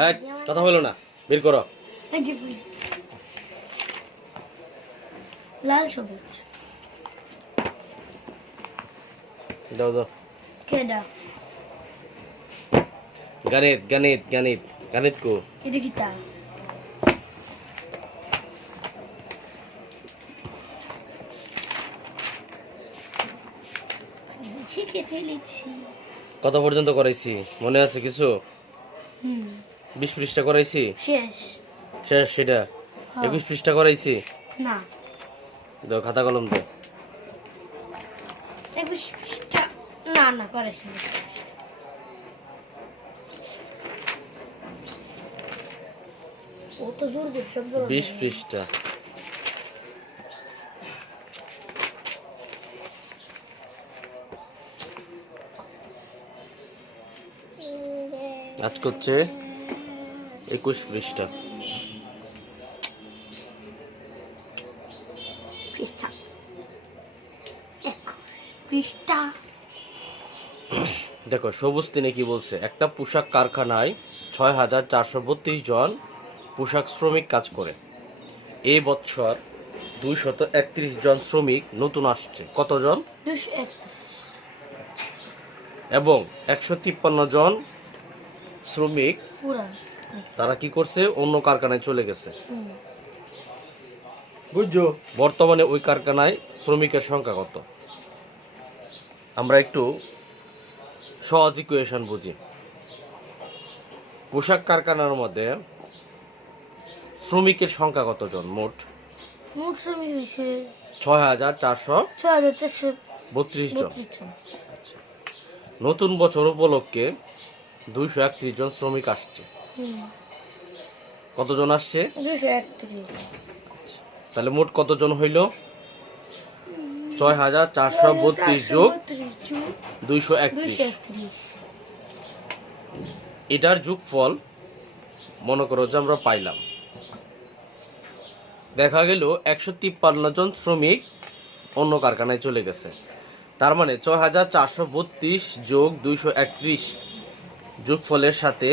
এই কথা হলো না, বের করো। লাল সবুজ দাও দাও। কেডা গণিত গণিত গণিত গণিত কো এটা কি তা শিখে ফেলেছি। কত পর্যন্ত করাইছি মনে আছে কিছু? 20 পৃষ্ঠা করাইছি। শেষ শেষ সেটা? 21 পৃষ্ঠা করাইছি না, দাও খাতা কলম দাও। 21 পৃষ্ঠা না না করেছি না। ও তো জোর জোর শব্দ 20 পৃষ্ঠা। আজ করছে 21 পৃষ্ঠা। পৃষ্ঠা 21 পৃষ্ঠা। দেখো সবুজ তিনে কি বলছে, একটা পোশাক কারখানায় 6432 জন পোশাক শ্রমিক কাজ করে। এই বছর 231 জন শ্রমিক নতুন আসছে। কতজন? 231। এবং 153 জন শ্রমিক পুরান তারা কি করছে, অন্য কারখানায় চলে গেছে। বুঝছো? বর্তমানে ওই কারখানায় শ্রমিকের সংখ্যা কত? আমরা একটু সহজ ইকুয়েশন বুঝি। পোশাক কারখানার মধ্যে শ্রমিকের সংখ্যা কতজন মোট? মোট শ্রমিক হয়েছে 6432 জন। আচ্ছা। নতুন বছর উপলক্ষে 231 জন শ্রমিক আসছে। কতজন আসছে? 231। তাহলে মোট কতজন হইল? 6432 যোগ 231। এটার যোগফল মনে করো যে আমরা পাইলাম, দেখা গেল 153 জন শ্রমিক অন্য কারখানায় চলে গেছে। তার মানে 6432 যোগ 231 যোগফলের সাথে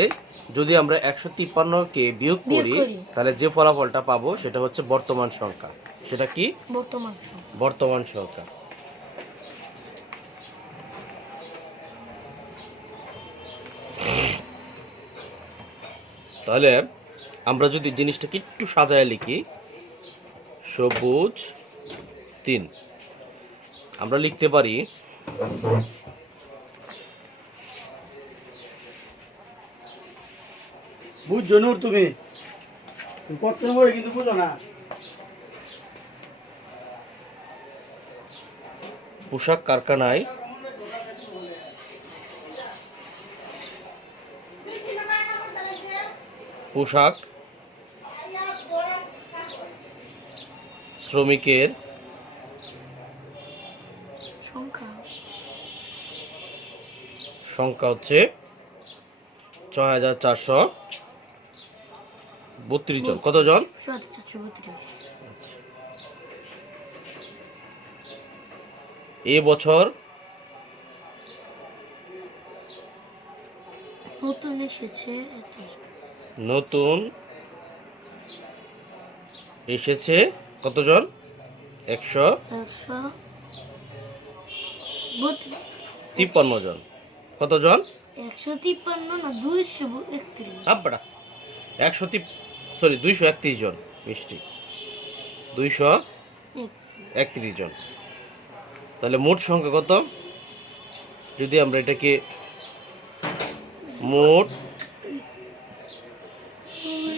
যদি আমরা 153কে বিয়োগ করি তাহলে যে ফলাফলটা পাবো সেটা হচ্ছে বর্তমান সংখ্যা। সেটা কি? বর্তমান সংখ্যা। তাহলে আমরা যদি জিনিসটাকে একটু সাজায় লিখি, সবুজ 3 আমরা লিখতে পারি বুঝছো নূর, তুমি পড়তে পড়ে কিন্তু বুঝো না। পোশাক কারখানায় পোশাক শ্রমিকের সংখ্যা হচ্ছে 6432 জন। কতজন? 6432। এ বছর নতুন এসেছে কতজন? 153 জন। কতজন? 153 না 231। আব্বাড়া 231 জন। মিষ্টি 231 জন। তাহলে মোট সংখ্যা কত? যদি আমরা এটাকে মোট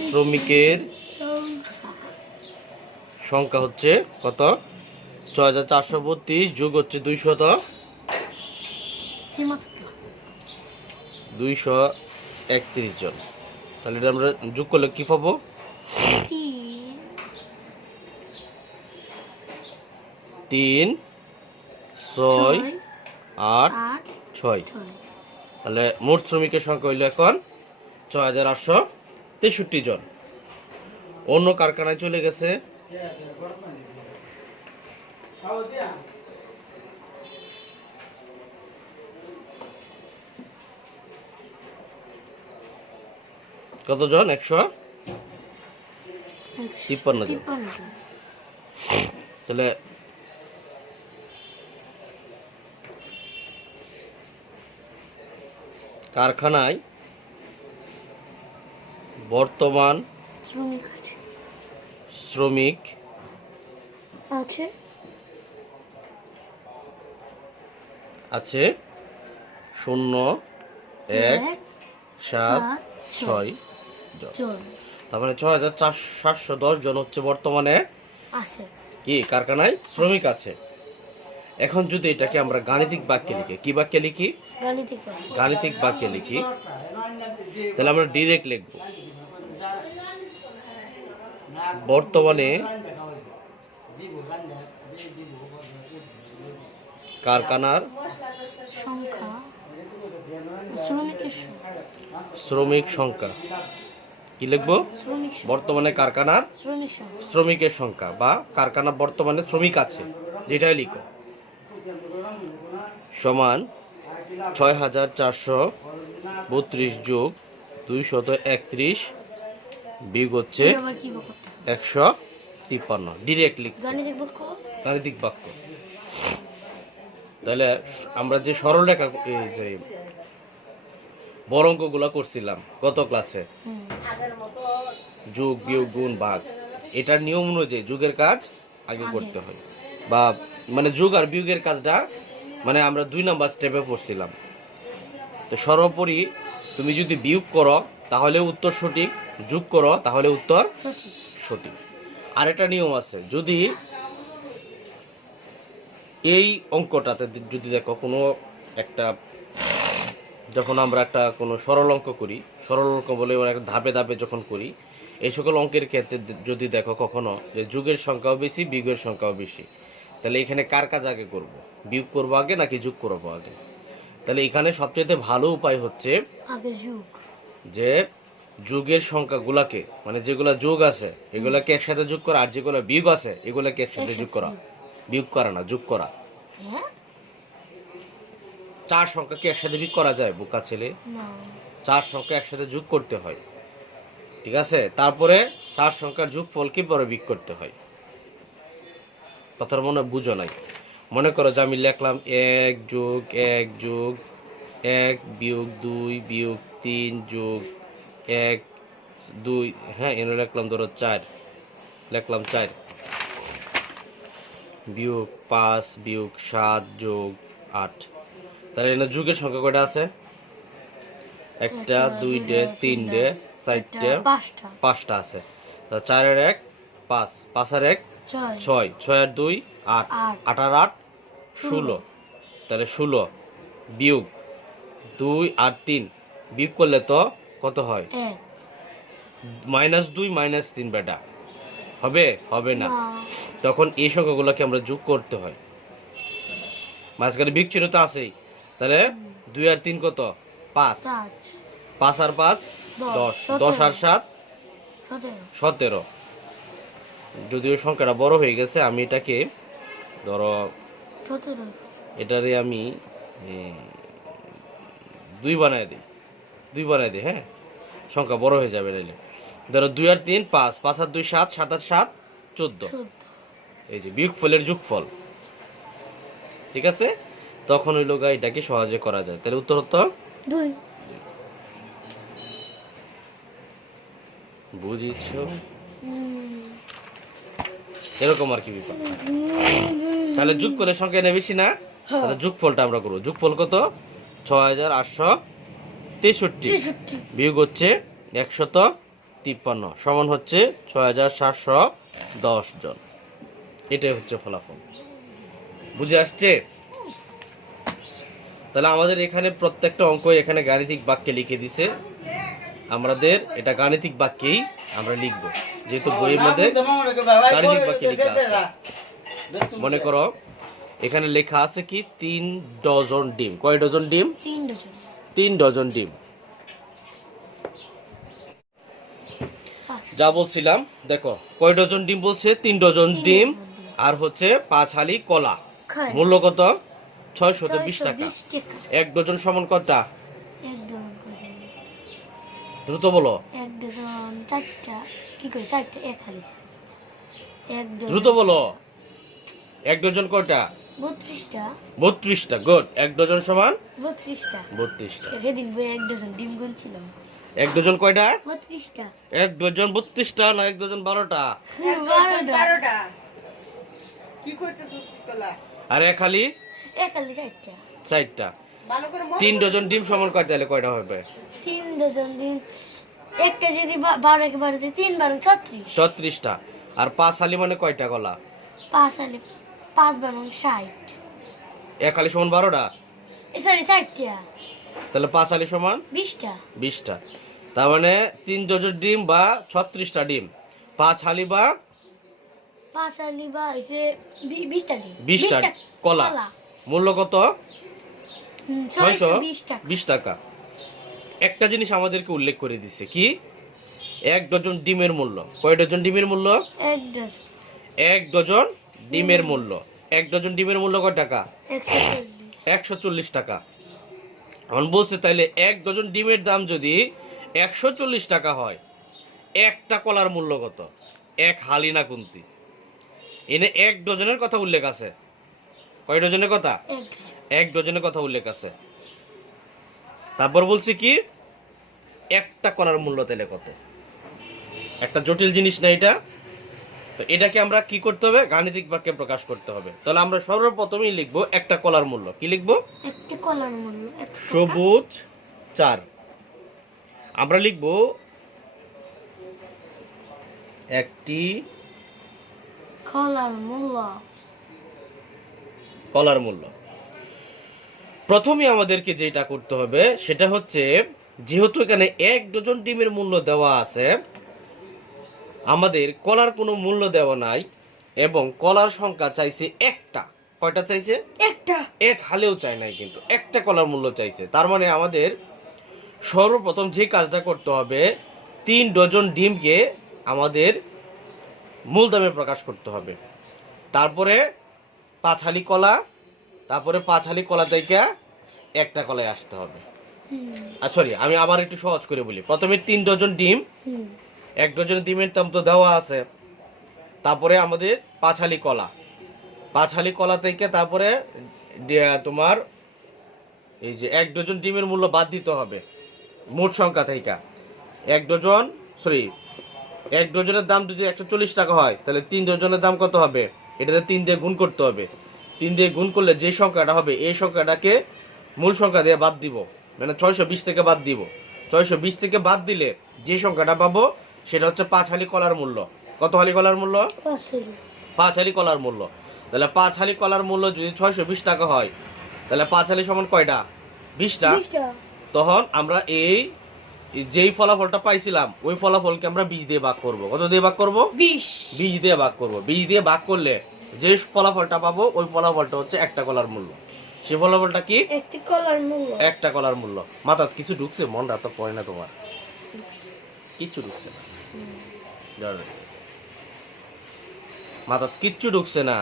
শ্রমিকের সংখ্যা হচ্ছে কত? 6432 যোগ হচ্ছে 231 জন। তাহলে এটা আমরা যোগ করলে কি পাবো? 3 6 8 6। তাহলে মোট শ্রমিকের সংখ্যা হইল এখন 6863 জন। অন্য কারখানায় চলে গেছে কতজন? 153 জন। 53 জন। তাহলে কারখানায় বর্তমান শ্রমিক আছে। শ্রমিক আছে আছে 0 1 7 6 জন। জন তার মানে 6710 জন হচ্ছে বর্তমানে আছে। কি কারখানায় শ্রমিক আছে। এখন যদি এটাকে আমরা গাণিতিক বাক্যে লিখি, কি বাক্যে লিখি? গাণিতিক বাক্য। গাণিতিক বাক্যে লিখি, তাহলে আমরা ডিরেক্ট লিখব বর্তমানে কারখানার সংখ্যা শ্রমিকের সংখ্যা। শ্রমিক সংখ্যা। কি লিখবো? শ্রমিক সংখ্যা। বর্তমানে কারখানার শ্রমিক সংখ্যা। শ্রমিকের সংখ্যা বা কারখানা বর্তমানে শ্রমিক আছে, যেটাই লিখো, সমান 6432 যোগ 231 বিয়োগ হচ্ছে এটা আবার কি করতে হবে? 153। ডিরেক্ট লিখছি, গাণিতিক বাক্য। গাণিতিক বাক্য। তাহলে আমরা যে সরল রেখা এই যে বড় অঙ্কগুলো করছিলাম গত ক্লাসে, হুম। যোগ বিয়োগ গুণ ভাগ, এটার নিয়ম অনুযায়ী যোগের কাজ আগে করতে হয়, বা মানে যোগ আর বিয়োগের কাজটা মানে আমরা 2 নাম্বার স্টেপে পড়ছিলাম। তো সর্বোপরি তুমি যদি বিয়োগ করো তাহলে উত্তর সঠিক, যোগ করো তাহলে উত্তর সঠিক। সঠিক। আর একটা নিয়ম আছে, যদি এই অঙ্কটাতে যদি দেখো কোনো একটা, যখন আমরা একটা কোনো সরল অঙ্ক করি, সরল অঙ্ক বলে একটা ধাপে ধাপে যখন করি, এই সকল অঙ্কের ক্ষেত্রে যদি দেখো কখনো যে যোগের সংখ্যাও বেশি বিয়োগের সংখ্যাও বেশি, তাহলে এখানে কার কাজ আগে করব? বিয়োগ করবো আগে নাকি যোগ করবো আগে? তাহলে এখানে সবচেয়ে ভালো উপায় হচ্ছে আগে যোগ। যে যোগের সংখ্যাগুলাকে, মানে যেগুলা যোগ আছে এগুলাকে একসাথে যোগ করা, আর যেগুলো বিয়োগ আছে এগুলাকে একসাথে যোগ করা। বিয়োগ করা না, যোগ করা। হ্যাঁ? 4 সংখ্যাকে একসাথে বিয়োগ করা যায় বোকা ছেলে? না। 4 সংখ্যা একসাথে যোগ করতে হয়, ঠিক আছে? তারপরে 4 সংখ্যার যোগফলকে পরে বিয়োগ করতে হয়। কথার মনে বুঝো নাই? মনে করো যে আমি লিখলাম 1 যোগ 1 যোগ 1 বিয়োগ 2 বিয়োগ 3 যোগ 1 2, হ্যাঁ এনে লিখলাম ধরো 4, লিখলাম 4 বিয়োগ 5 বিয়োগ 7 যোগ 8। তাহলে এখানে যোগের সংখ্যা কয়টা আছে? 1টা 2টা 3টা 4টা 5টা আছে। তো 4 এর 1 5, 5 আর 1 6, 6 আর 2 8, 8 আর 8 16। তাহলে 16 বিয়োগ 2 আর 3 বিয়োগ করলে তো কত হয়? -2 -3 বেটা হবে? হবে না। তখন এই সংখ্যাগুলোকে আমরা যোগ করতে হয়, মাঝখানে বিয়োগ চিহ্ন তো আছেই। তাহলে 2 আর 3 কত? 5, 5 আর 5 10, 10 আর 7 17। যদিও সংখ্যাটা বড় হয়ে গেছে, আমি এটাকে ধরো এটারে আমি 2 বানাই দিই, হ্যাঁ সংখ্যা বড় হয়ে যাবে। নাইলে ধরো 2 আর 3 5, 5 আর 2 7, 7 আর 7 14। এই যে বিয়োগফলের যোগফল, ঠিক আছে? তখন ওই লোক এটাকে সহজে করা যায়। তাহলে উত্তর হতো 2। বুঝিছো? এরকম আর কি ব্যাপার। তাহলে যোগ করে সংখ্যা এনে বেশি না, তাহলে যোগফলটা আমরা করবো। যোগফল কত? 6863 বিয়োগ হচ্ছে 153 সমান হচ্ছে 6710 জন। এটাই হচ্ছে ফলাফল। বুঝে আসছে? তাহলে আমাদের এখানে প্রত্যেকটা অঙ্ক এখানে গাণিতিক বাক্যে লিখে দিছে, আমাদের এটা গাণিতিক বাক্যেই আমরা লিখবো, যেহেতু বইয়ের মধ্যে গাণিতিক বাক্যে লেখা আছে। মনে করো এখানে লেখা আছে কি 3 ডজন ডিম। কয় ডজন ডিম? 3 ডজন। 3 ডজন ডিম। যা বলছিলাম দেখো, কয় ডজন ডিম বলছে? 3 ডজন ডিম। আর হচ্ছে 5 হালি কলা। মূল্য কত? 620 টাকা। 1 ডজন সমান কতটা? দ্রুত বলো। 1 ডজন 4টা কি কই 4টা এক খালি 1 দ্রুত ডজন বলো। 1 ডজন কয়টা? 32টা 32টা। গুড। 1 ডজন সমান 32টা 32টা। সেদিন বই 1 ডজন ডিম গুনছিলাম 1 ডজন কয়টা? 32টা 1 ডজন 32টা না 1 ডজন 12টা? 12টা কি করতে তুই কলা আর এক খালি এক খালি 4টা 4টা। ভালো করে 3 ডজন ডিম সমান কয়টা তাহলে কয়টা হবে? 3 ডজন ডিম একটা যদি 12 কে 12 দিয়ে 3 12 36 36টা। আর 5 হালি মানে কয়টা কলা? 5 আলে 5 12 60 এক হালি সমান 12টা। সরি 60টা তাহলে 5 হালি সমান 20টা 20টা। তার মানে 3 ডজন ডিম বা 36টা ডিম। 5 হালি বা 5 আলি বা হইছে 20টা ডিম 20টা কলা। মূল্য কত? 620 টাকা 620 টাকা। একটা জিনিস আমাদেরকে উল্লেখ করে দিচ্ছে কি? 1 ডজন ডিমের মূল্য। কয় ডজন ডিমের মূল্য? 1 ডজন 1 ডজন ডিমের মূল্য। 1 ডজন ডিমের মূল্য কয় টাকা? 140 140 টাকা। এখন বলছে তাইলে 1 ডজন ডিমের দাম যদি 140 টাকা হয়, একটা কলার মূল্য কত? 1 হালি না কুন্তি? এনে 1 ডজনের কথা উল্লেখ আছে। কয় ডজনের কথা? 1 ডজনের কথা উল্লেখ আছে। তারপর বলছে কি একটা কলার মূল্য তাহলে কত? একটা জটিল জিনিস না এটা? তো এটাকে আমরা কি করতে হবে? গাণিতিক বাক্যে প্রকাশ করতে হবে। তাহলে আমরা সর্বপ্রথমেই লিখবো একটা কলার মূল্য। কি লিখবো? একটা কলার মূল্য সবুজ 4। আমরা লিখবো একটি কলার মূল্য কলার মূল্য। প্রথমে আমাদেরকে যেটা করতে হবে সেটা হচ্ছে, যেহেতু এখানে 1 ডজন ডিমের মূল্য দেওয়া আছে, আমাদের কলার কোনো মূল্য দেওয়া নাই এবং কলার সংখ্যা চাইছে একটা। কয়টা চাইছে? একটা এক হালেও চাই নাই, কিন্তু একটা কলার মূল্য চাইছে। তার মানে আমাদের সর্বপ্রথম যে কাজটা করতে হবে, 3 ডজন ডিমকে আমাদের মূল দামে প্রকাশ করতে হবে। তারপরে 5 হালি কলা, তারপরে 5 হালি কলা থেকে একটা কলায় আসতে হবে। সরি, আমি আবার একটু সহজ করে বলি। প্রথমে 3 ডজন ডিম, 1 ডজন ডিমের দাম তো দেওয়া আছে। তারপরে আমাদের 5 হালি কলা, 5 হালি কলা থেকে তারপরে তোমার এই যে 1 ডজন ডিমের মূল্য বাদ দিতে হবে মোট সংখ্যা থেকে। 1 ডজন সরি 1 ডজনের দাম যদি 140 টাকা হয়, তাহলে 3 ডজনের দাম কত হবে? এটাতে 3 দিয়ে গুণ করতে হবে। 3 দিয়ে গুণ করলে যে সংখ্যাটা হবে, এই সংখ্যাটাকে মূল সংখ্যা দিয়ে বাদ দিব, মানে 620 থেকে বাদ দিব। 620 থেকে বাদ দিলে যে সংখ্যাটা পাবো সেটা হচ্ছে 5 হালি কলার মূল্য। কত হালি কলার মূল্য? 5 হালি কলার মূল্য। তাহলে 5 হালি কলার মূল্য যদি 620 টাকা হয়, তাহলে 5 হালি সমান কয়টা? 20টা। তখন আমরা এই যেই ফলাফলটা পাইছিলাম ওই ফলাফলকে আমরা 20 দিয়ে ভাগ করব। কত দিয়ে ভাগ করব? 20 দিয়ে ভাগ করব। 20 দিয়ে ভাগ করলে যে ফলাফলটা পাবো ওই ফলাফলটা হচ্ছে একটা কলার মূল্য। সেই ফলাফলটা কি? একটি কলার মূল্য একটা কলার মূল্য। মাথা কিছু ঢুকছে? মনটা তো পড়ে না তোমার? কিচ্ছু ঢুকছে না? মাথা কিচ্ছু ঢুকছে না?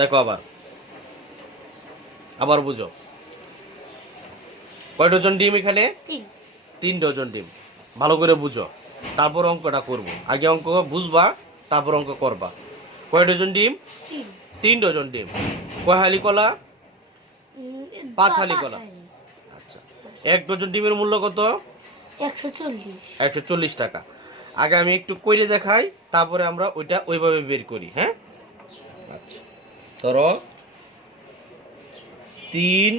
দেখো আবার বুঝো। কয় ডজন ডিম এখানে? 3 ডজন ডিম। ভালো করে বুঝো, তারপর অঙ্কটা করব। আগে অঙ্ক বুঝবা, তারপর অঙ্ক করবা। কয় ডজন ডিম? 3 ডজন ডিম। কয় হালি কলা? 5 হালি কলা। আচ্ছা, 1 ডজন ডিমের মূল্য কত? 140 টাকা। আগে আমি একটু কইরে দেখাই, তারপরে আমরা ওইটা ওইভাবে বের করি। হ্যাঁ, আচ্ছা, ধরো 3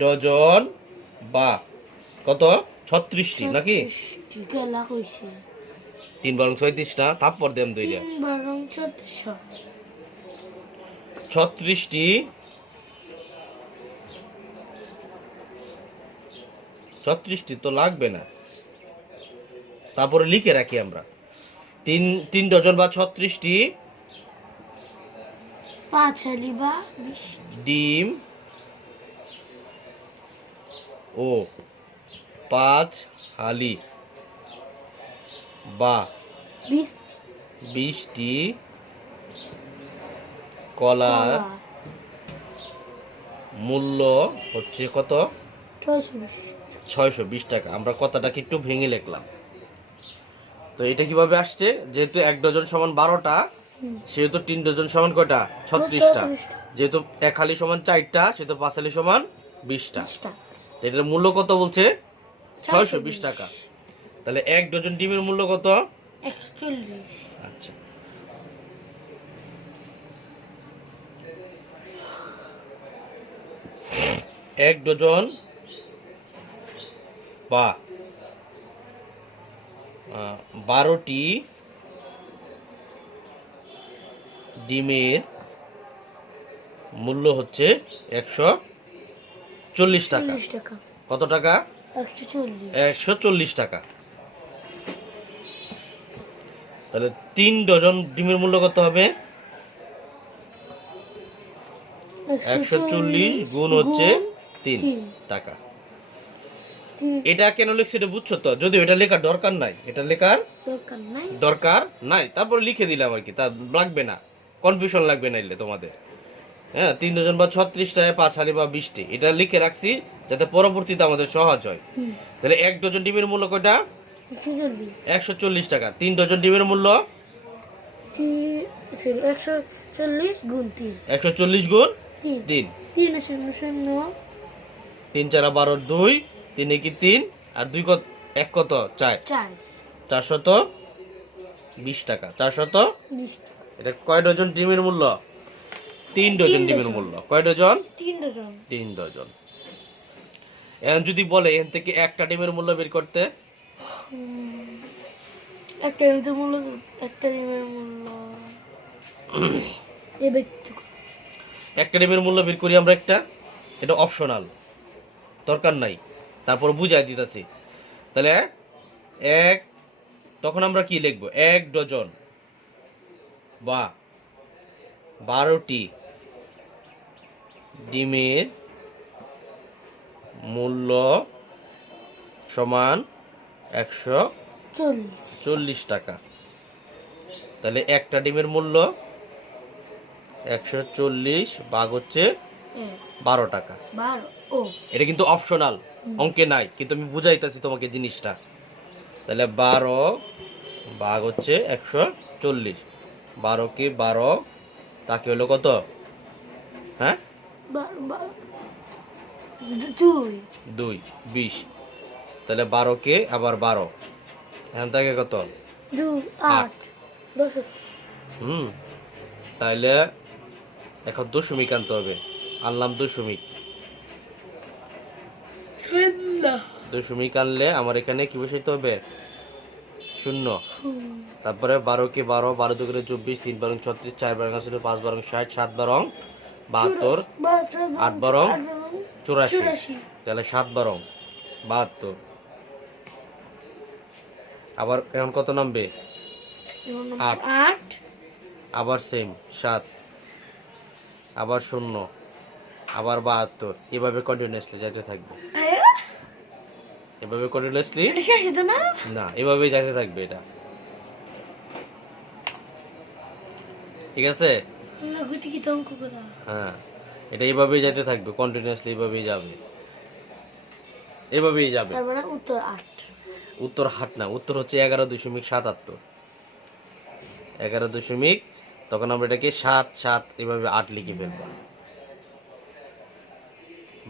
ডজন বা কত? 36টি নাকি? 3 বরং 36টা, তারপর দেম দুইটা 36টি। 36টি তো লাগবে না, তারপরে লিখে রাখি আমরা 3 ডজন বা 36টি 5 হালি বা 20 ডিম ও 5 হালি বা 20 20টি কলার মূল্য হচ্ছে কত? 620 টাকা। আমরা কথাটাকে একটু ভেঙে লিখলাম। তো এটা কিভাবে আসছে? যেহেতু 1 ডজন সমান 12টা, সেহেতু 3 ডজন সমান কয়টা? 36টা। যেহেতু 1 হালি সমান 4টা, সেহেতু 5 হালি সমান 20টা। তো এটার মূল্য কত বলছে? 620 টাকা। তাহলে 1 ডজন ডিমের মূল্য কত? 140। আচ্ছা, এক ডজন বা 12টি ডিমের মূল্য হচ্ছে 140 টাকা। 40 টাকা। কত টাকা? 140। 140 টাকা। তাহলে 3 ডজন ডিমের মূল্য কত হবে? 140 গুণ হচ্ছে 3 টাকা। এটা কেন লিখছে এটা বুঝছো তো? যদিও এটা লেখার দরকার নাই, এটা লেখার দরকার নাই, তারপর লিখে দিলাম আর কি, তা লাগবে না, কনফিউশন লাগবে না এলে তোমাদের। হ্যাঁ, 3 ডজন বা 36টায় 5 হালি বা 20টি, এটা লিখে রাখছি যাতে পরবর্তীতে আমাদের সহজ হয়। তাহলে 1 ডজন ডিমের মূল্য কয়টা? 140 টাকা। 3 ডজন ডিমের মূল্য 140 গুণ 3। 140 গুণ 3। 3 0 3 4 12 2, 3 কি 3 আর 2 কত? 1 কত? 4। 420 টাকা। 420 টাকা। এটা কয় ডজন ডিমের মূল্য? 3 ডজন ডিমের মূল্য। কয় ডজন? 3 ডজন। 3 ডজন। এখন যদি বলে এখান থেকে একটা ডিমের মূল্য বের করতে, একটা ডিমের মূল্য একটা ডিমের মূল্য বের করি আমরা একটা, এটা অপশনাল, দরকার নাই, তারপর বুঝাই দিতেছি। তাহলে তখন আমরা কি লিখবো? 1 ডজন বা 12টি ডিমের মূল্য সমান 140 টাকা। তাহলে একটা ডিমের মূল্য 140 ভাগ হচ্ছে 12 টাকা। এটা কিন্তু অপশনাল, অঙ্কে নাই, কিন্তু আমি বুঝাইতেছি তোমাকে জিনিসটা। তাহলে 12 ভাগ হচ্ছে 140, 12 কে 12, তাকে হলো কত? হ্যাঁ, 2 20। তাহলে 12 কে আবার 12, এখন থাকে কত? 8। তাইলে এখন দশমিক আনতে হবে। আনলাম দশমিক। দশমিক আনলে আমার এখানে কি বসাইতে হবে? 0। তারপরে 12 কে 12, 12 2 24, 3 12 36, 4 12 5 12 60, 7 12 72, 8 12 84। তাহলে 7 12 72। আবার এখন কত নামবে? 8। আবার সেম 7, আবার 0, আবার 72। এভাবে কন্টিনিউয়াসলি যাইতে থাকবে। এভাবে কন্টিনিউয়াসলি না, এভাবেই যাইতে থাকবে এটা। ঠিক আছে? হ্যাঁ, এটা এইভাবেই যাইতে থাকবে, কন্টিনিউয়াসলি এইভাবেই যাবে, এভাবেই যাবে। উত্তর 8। উত্তর 8 না, উত্তর হচ্ছে 11.77। 11 তখন আমরা এটাকে 7 7 এভাবে 8 লিখে ফেলবো।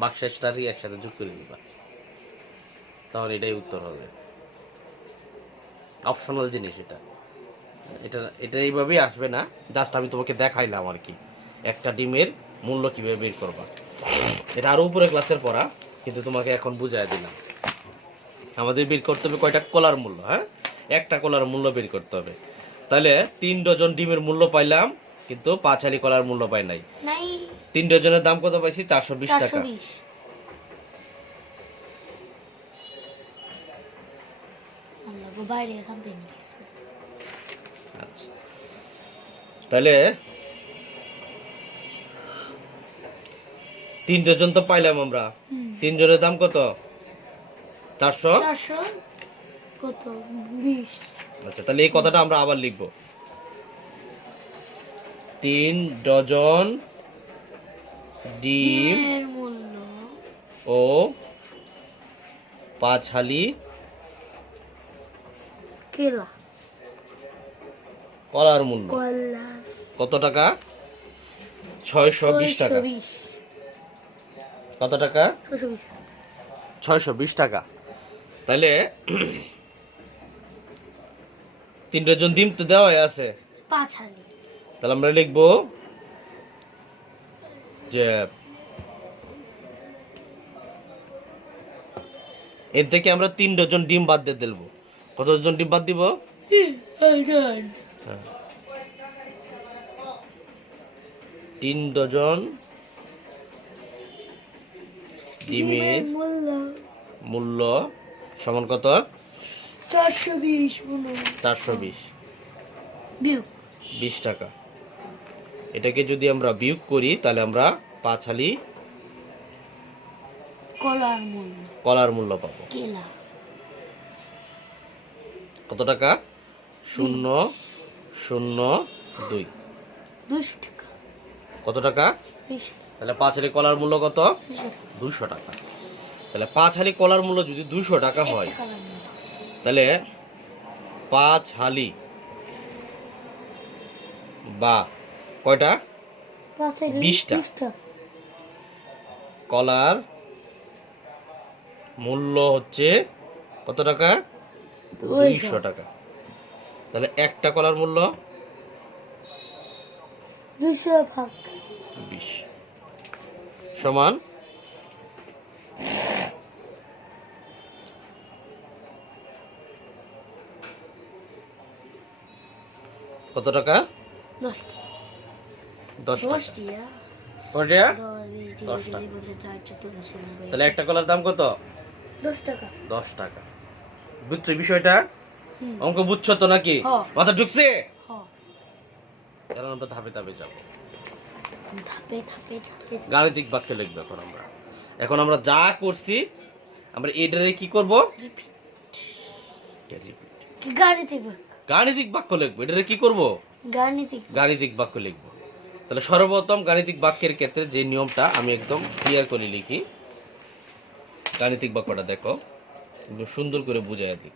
বাক্সেসটারই একসাথে যোগ করে দিবা, তাহলে এটাই উত্তর হবে। অপশনাল জিনিস এটা, এটা এইভাবেই আসবে না, জাস্ট আমি তোমাকে দেখাইলাম আর কি একটা ডিমের মূল্য কিভাবে বের করবা। এটা আরো উপরে ক্লাসের পড়া, কিন্তু তোমাকে এখন বুঝাই দিলাম। আমাদের বের করতে হবে কয়টা কলার মূল্য। হ্যাঁ, একটা কলার মূল্য বের করতে হবে। তাহলে 3 ডজন ডিমের মূল্য পাইলাম, কিন্তু 5 হালি কলার মূল্য পাই নাই। 3 ডজনের দাম কত পাইছি? 420 টাকা। আচ্ছা, তাহলে 3 ডজন তো পাইলাম আমরা। 3 জনের দাম কত? 400 কত 20 আচ্ছা, তাহলে এই কথাটা আমরা আবার লিখবো। 3 ডজন ডিম ডিমের মূল্য ও 5 হালি কেলা কলার মূল্য কলা কত টাকা? 620 টাকা। 620 কত টাকা? 620 620 টাকা। তাহলে 3 ডজন ডিম তো দেওয়াই আছে, 5 হালি তাহলে আমরা লিখবো যে এর থেকে আমরা 3 ডজন ডিম বাদ দিয়ে দেবো। কত ডজন ডিম বাদ দিব? হ্যাঁ। 3 ডজন ডিমের মূল্য মূল্য সমান কত? 420 420 বিয়োগ 20 টাকা। এটাকে যদি আমরা বিয়োগ করি তাহলে আমরা 5 হালি কলার মূল্য পাবো। কেলা কত টাকা? 002 200 টাকা কত টাকা? 20 তাহলে 5 হালি কলার মূল্য কত? 200 টাকা। তাহলে 5 হালি কলার মূল্য যদি 200 টাকা হয়, তাহলে 5 হালি বা কয়টা? 20টা কলার মূল্য হচ্ছে কত টাকা? 200 টাকা। তাহলে একটা কলার মূল্য 200 ভাগ 20 সমান কত টাকা? 10 10 টাকা। 10 টিয়া কত টাকা? 10 টাকা। 4 তাহলে একটা কলার দাম কত? 10 টাকা 10 টাকা। বুঝছো বিষয়টা? হুম। অঙ্ক বুঝছো তো নাকি? হ্যাঁ। মাথা ঢুকছে? হ্যাঁ এখন আমরা ধাপে ধাপে যাব। ধাপে ধাপে ধাপে গাণিতিক বাক্য লিখবো এখন আমরা যা করছি আমরা এটারে কি করব? গাণিতিক বাক্য লিখবো। এটারে কি করব? গাণিতিক বাক্য লিখবো। তাহলে সর্বপ্রথম গাণিতিক বাক্যের ক্ষেত্রে যে নিয়মটা আমি একদম ক্লিয়ার করে লিখি। গাণিতিক বাক্যটা দেখো, একদম সুন্দর করে বুঝাই দিই।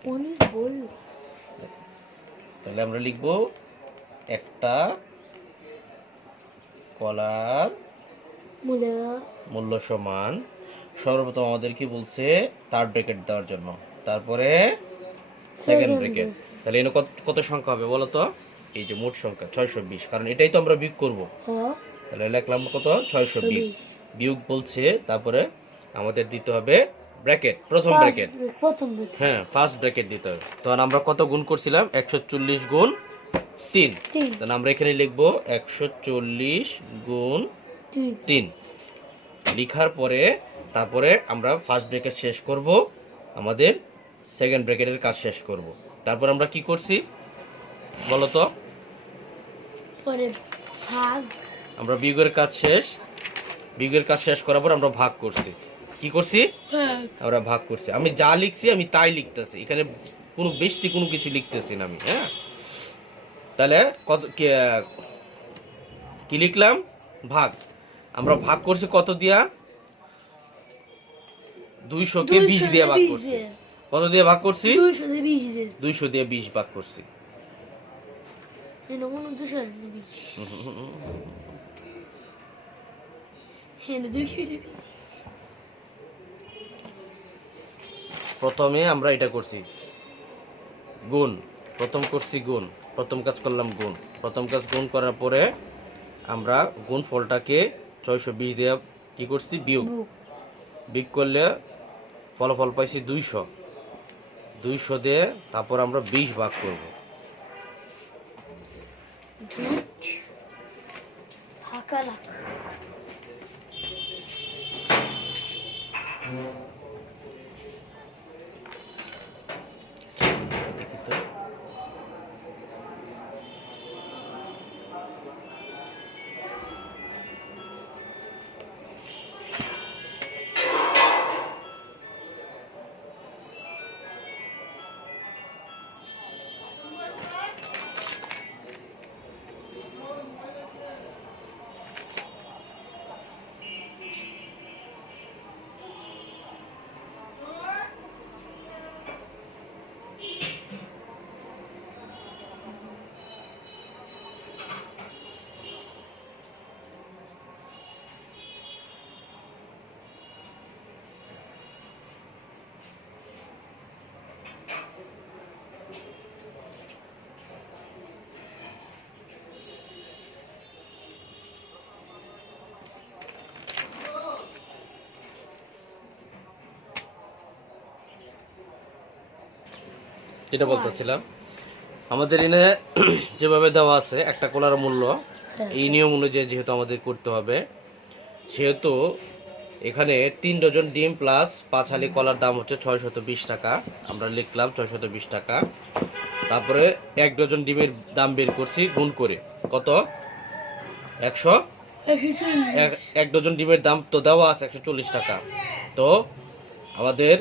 তাহলে আমরা লিখবো একটা কলার মূল্য সমান, সর্বপ্রথম আমাদের কি বলছে? থার্ড ব্র্যাকেট দেওয়ার জন্য, তারপরে সেকেন্ড ব্র্যাকেট। তাহলে এখানে কত সংখ্যা হবে বলো তো? এই যে মোট সংখ্যা 620, কারণ এটাই তো আমরা বিয়োগ করব। তাহলে লিখলাম কত? 620 বিয়োগ বলছে, তারপরে আমাদের দিতে হবে ব্র্যাকেট, প্রথম ব্র্যাকেট। হ্যাঁ, ফার্স্ট ব্র্যাকেট দিতে হবে। তখন আমরা কত গুণ করছিলাম? 140 গুণ 3। তাহলে আমরা এখানে লিখবো 140 গুণ 3 লিখার পরে তারপরে আমরা ফার্স্ট ব্র্যাকেট শেষ করব, আমাদের সেকেন্ড ব্র্যাকেটের কাজ শেষ করব। তারপর আমরা কি করছি বলো তো? আমরা বিয়োগের কাজ শেষ করার পর আমরা ভাগ করছি। কি করছি? আমরা ভাগ করছি। আমি যা লিখছি আমি তাই লিখতেছি, এখানে কোনো বেশি কোনো কিছু লিখতেছি না আমি। হ্যাঁ, তাহলে কত কি লিখলাম? ভাগ। আমরা ভাগ করছি কত দিয়া? 200 কে 20 দিয়ে ভাগ করছি। কত দিয়ে ভাগ করছি? 200 দিয়ে 20 ভাগ করছি। প্রথমে আমরা এটা করছি গুণ, প্রথম কাজ করলাম গুণ। প্রথম কাজ গুণ করার পরে আমরা গুণ ফলটাকে 620 দিয়ে কি করছি? বিয়োগ করলে ফলাফল পাইছি 200 দিয়ে তারপর আমরা 20 ভাগ করব। যেটা বলতেছিলাম, আমাদের এনে যেভাবে দেওয়া আছে একটা কলার মূল্য, এই নিয়ম অনুযায়ী যেহেতু আমাদের করতে হবে, সেহেতু এখানে 3 ডজন ডিম প্লাস 5 হালি কলার দাম হচ্ছে 620 টাকা। আমরা লিখলাম 620 টাকা। তারপরে 1 ডজন ডিমের দাম বের করছি গুণ করে, কত? 100। 1 ডজন ডিমের দাম তো দেওয়া আছে 140 টাকা। তো আমাদের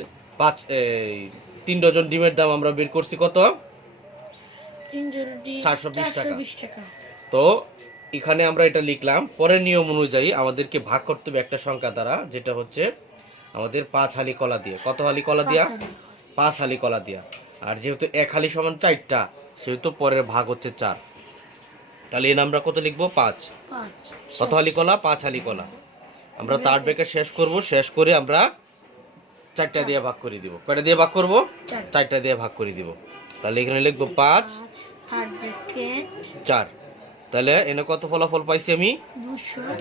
3 ডজন ডিমের দাম আমরা বের করছি কত? 420 টাকা। তো এখানে আমরা এটা লিখলাম। পরের নিয়ম অনুযায়ী আমাদেরকে ভাগ করতে হবে একটা সংখ্যা দ্বারা, যেটা হচ্ছে আমাদের 5 হালি কলা দিয়ে। কত হালি কলা দিয়া? 5 হালি কলা দিয়া। আর যেহেতু 1 হালি সমান 4টা, সেহেতু পরের ভাগ হচ্ছে 4। তাহলে এর আমরা কত লিখবো? 5। কত হালি কলা? 5 হালি কলা। আমরা তার ব্রেকে শেষ করব, শেষ করে আমরা 4টা দিয়ে ভাগ করে দিব। কয়টা দিয়ে ভাগ করব? 4টা দিয়ে ভাগ করে দিব। তাহলে এখানে লিখবো 5 4। তাহলে এনে কত ফলাফল পাইছি আমি?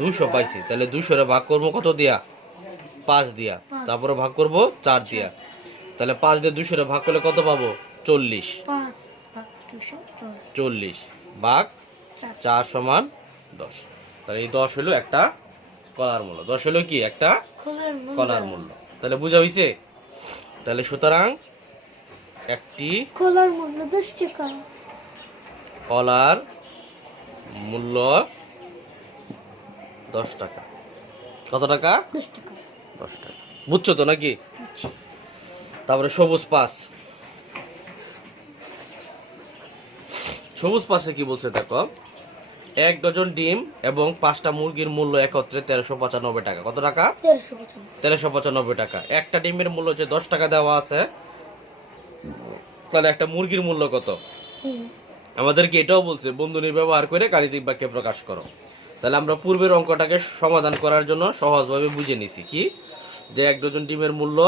200 পাইছি। তাহলে 200 এর ভাগ করবো কত দিয়া? 5 দিয়া। তারপরে ভাগ করব 4 দিয়া। তাহলে 5 দিয়ে 200 এর ভাগ করলে কত পাবো? 40। 40 ভাগ 4 সমান 10। তাহলে এই 10 হলো একটা কলার মূল্য। 10 হলো কি? একটা কলার মূল্য। তাহলে বুঝা হইছে? তাহলে সুতরাং একটি কলার মূল্য 10 টাকা। কলার মূল্য 10 টাকা। কত টাকা? 10 টাকা। 10 টাকা। বুঝছো তো নাকি? তারপরে সবুজ পাঁচ। সবুজ পাশে কি বলছে দেখো, 1 ডজন ডিম এবং 5টা মুরগির মূল্য একত্রে 1395 টাকা। কত টাকা? 1395 টাকা। একটা ডিমের মূল্য যে 10 টাকা দেওয়া আছে, তাহলে একটা মুরগির মূল্য কত? আমাদেরকে এটাও বলছে বন্ধনী ব্যবহার করে গাণিতিক বাক্যে প্রকাশ করো। তাহলে আমরা পূর্বের অঙ্কটাকে সমাধান করার জন্য সহজভাবে বুঝে নিছি কি, যে 1 ডজন ডিমের মূল্য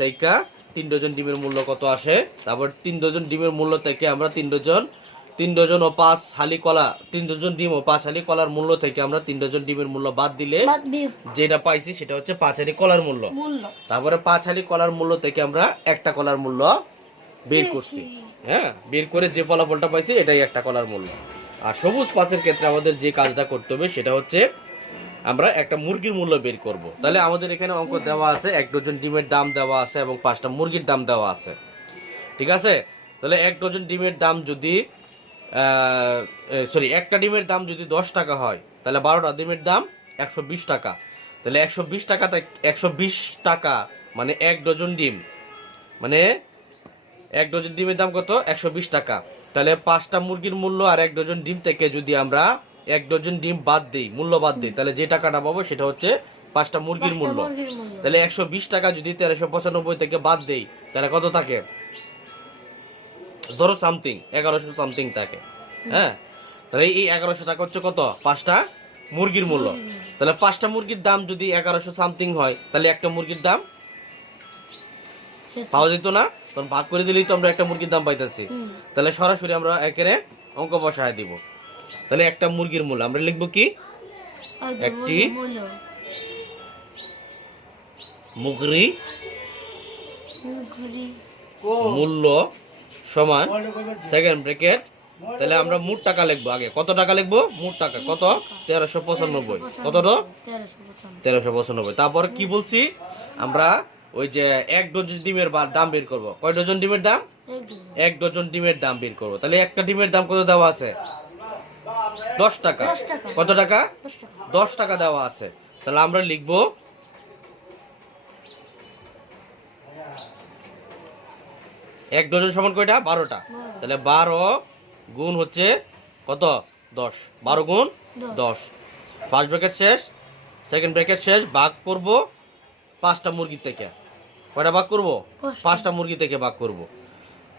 থেকে 3 ডজন ডিমের মূল্য কত আসে। তারপর 3 ডজন ডিমের মূল্য থেকে আমরা 3 ডজন ও 5 হালি কলা, 3 ডজন ডিম ও 5 হালি কলার মূল্য থেকে আমরা 3 ডজন ডিমের মূল্য বাদ দিলে যেটা পাইছি সেটা হচ্ছে 5 হালি কলার মূল্য। তারপরে 5 হালি কলার মূল্য থেকে আমরা একটা কলার মূল্য বের করছি। হ্যাঁ, বের করে যে ফলাফলটা পাইছি এটাই একটা কলার মূল্য। আর সবুজ পাঁচের ক্ষেত্রে আমাদের যে কাজটা করতে হবে সেটা হচ্ছে আমরা একটা মুরগির মূল্য বের করব। তাহলে আমাদের এখানে অঙ্ক দেওয়া আছে, 1 ডজন ডিমের দাম দেওয়া আছে এবং 5টা মুরগির দাম দেওয়া আছে। ঠিক আছে? তাহলে 1 ডজন ডিমের দাম যদি একটা ডিমের দাম যদি 10 টাকা হয়, তাহলে 12টা ডিমের দাম 120 টাকা। তাহলে 120 টাকা, 120 টাকা মানে 1 ডজন ডিম, মানে 1 ডজন ডিমের দাম কত? 120 টাকা। তাহলে 5টা মুরগির মূল্য আর 1 ডজন ডিম থেকে যদি আমরা 1 ডজন ডিম বাদ দিই, মূল্য বাদ দিই, তাহলে যে টাকাটা পাবো সেটা হচ্ছে 5টা মুরগির মূল্য। তাহলে 120 টাকা যদি 1395 থেকে বাদ দেই, তাহলে কত থাকে? ধরো সামথিং 1100 সামথিং থাকে। হ্যাঁ, তাহলে এই 1100 টাকা হচ্ছে কত? 5টা মুরগির মূল্য। তাহলে 5টা মুরগির দাম যদি 1100 সামথিং হয়, তাহলে একটা মুরগির দাম পাওয়া যেত না? তখন ভাগ করে দিলেই তো আমরা একটা মুরগির দাম পাইতেছি। তাহলে সরাসরি আমরা এখানে অঙ্ক বসায় দিব। তাহলে একটা মুরগির মূল্য আমরা লিখবো কি? একটি মুরগি মূল্য সমান সেকেন্ড ব্র্যাকেট। তাহলে আমরা মোট টাকা লিখবো। আগে কত টাকা লিখবো? মোট টাকা কত? 1395। কত? 1395। তারপর কি বলছি আমরা? ওই যে 1 ডজন ডিমের দাম বের করবো। কয় ডজন ডিমের দাম? 1 ডজন ডিমের দাম বের করবো। তাহলে একটা ডিমের দাম কত দেওয়া আছে? 10 টাকা। কত টাকা? 10 টাকা দেওয়া আছে। তাহলে আমরা লিখবো 1 ডজন সমান কয়টা? 12টা। তাহলে 12 গুণ হচ্ছে কত? 10। 12 গুণ 10। ফার্স্ট ব্র্যাকেট শেষ, সেকেন্ড ব্র্যাকেট শেষ, ভাগ করব 5টা মুরগি থেকে। কয়টা ভাগ করব? 5টা মুরগি থেকে ভাগ করব।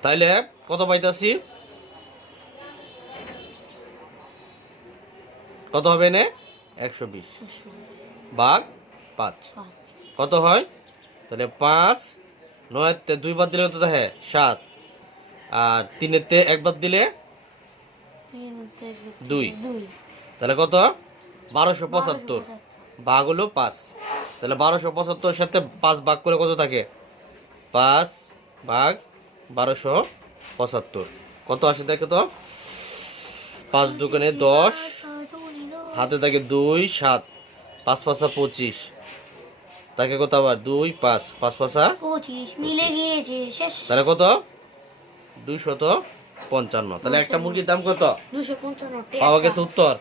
তাইলে কত পাইতাছি? কত হবে নে? 120 ভাগ 5 কত হয়? তাহলে 5, 9-তে 2 বাদ দিলে কত থাকে? 7। আর 3-তে 1 বাদ দিলে 2। তাহলে কত? 1275 ভাগ হলো 5। তাহলে 1275 সাথে 5 ভাগ করে কত থাকে? 5 ভাগ 1275। 75 কত আসে দেখো তো 5 দোকানে 10 হাতে থাকে 2 7 5 5 25 তাকে কত আবার 2 5 5 5 25 মিলে গিয়েছে শেষ। তাহলে কত 255 তাহলে একটা মুরগির দাম কত 255 টাকা পাওয়া গেছে উত্তর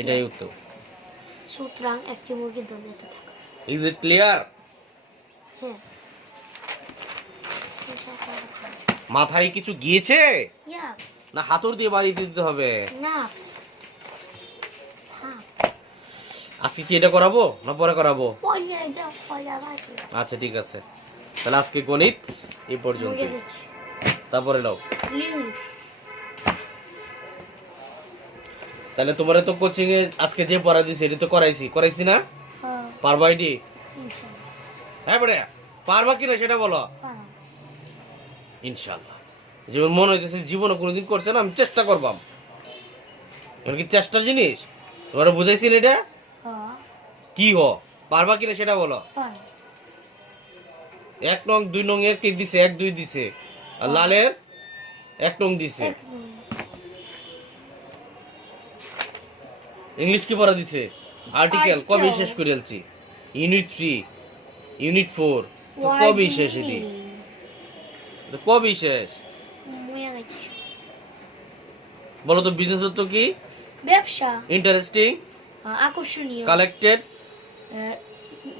এটাই উত্তর সুতরাং একটি মুরগির দাম এত টাকা। ইজ ইট ক্লিয়ার হ্যাঁ মাথায় কিছু গিয়েছে ইয়া না হাতুর দিয়ে বাড়ি দিতে হবে না হ্যাঁ আজকে কি এটা করাবো না পরে করাবো পয়লা দাও পয়লা বাজে আচ্ছা ঠিক আছে তাহলে আজকে গণিত এই পর্যন্ত মুরগি দিচ্ছি তারপরে নাও ইংলিশ তাহলে তোমার তো কোচিং এ আজকে যে পড়া দিছি এটা তো করাইছি না হ্যাঁ পারবা এটি ইনশাআল্লাহ হ্যাঁ বড়ে পারবা কিনা সেটা বলো পারো। ইনশাআল্লাহ যেমন মনে হইতেছে জীবনে কোনোদিন করছে না আমি চেষ্টা করবাম এমন কি চেষ্টার জিনিস তোমার বুঝাইছি না এটা হ্যাঁ কি পারবা কিনা সেটা বলো পারো। 1 নং 2 নং এর কি দিছে 1 2 দিছে আর লালের 1 নং দিছে এক মিনিট। ইংলিশ কি পড়া দিছে আর্টিকেল কবে Article. শেষ করে আলছি ইউনিট 3 ইউনিট 4 তো কবে শেষ এটি তো কবে শেষ মুয়া গেছি। বলো তো বিজনেস তো কি ব্যবসা ইন্টারেস্টিং আকর্ষণীয় কালেক্টেড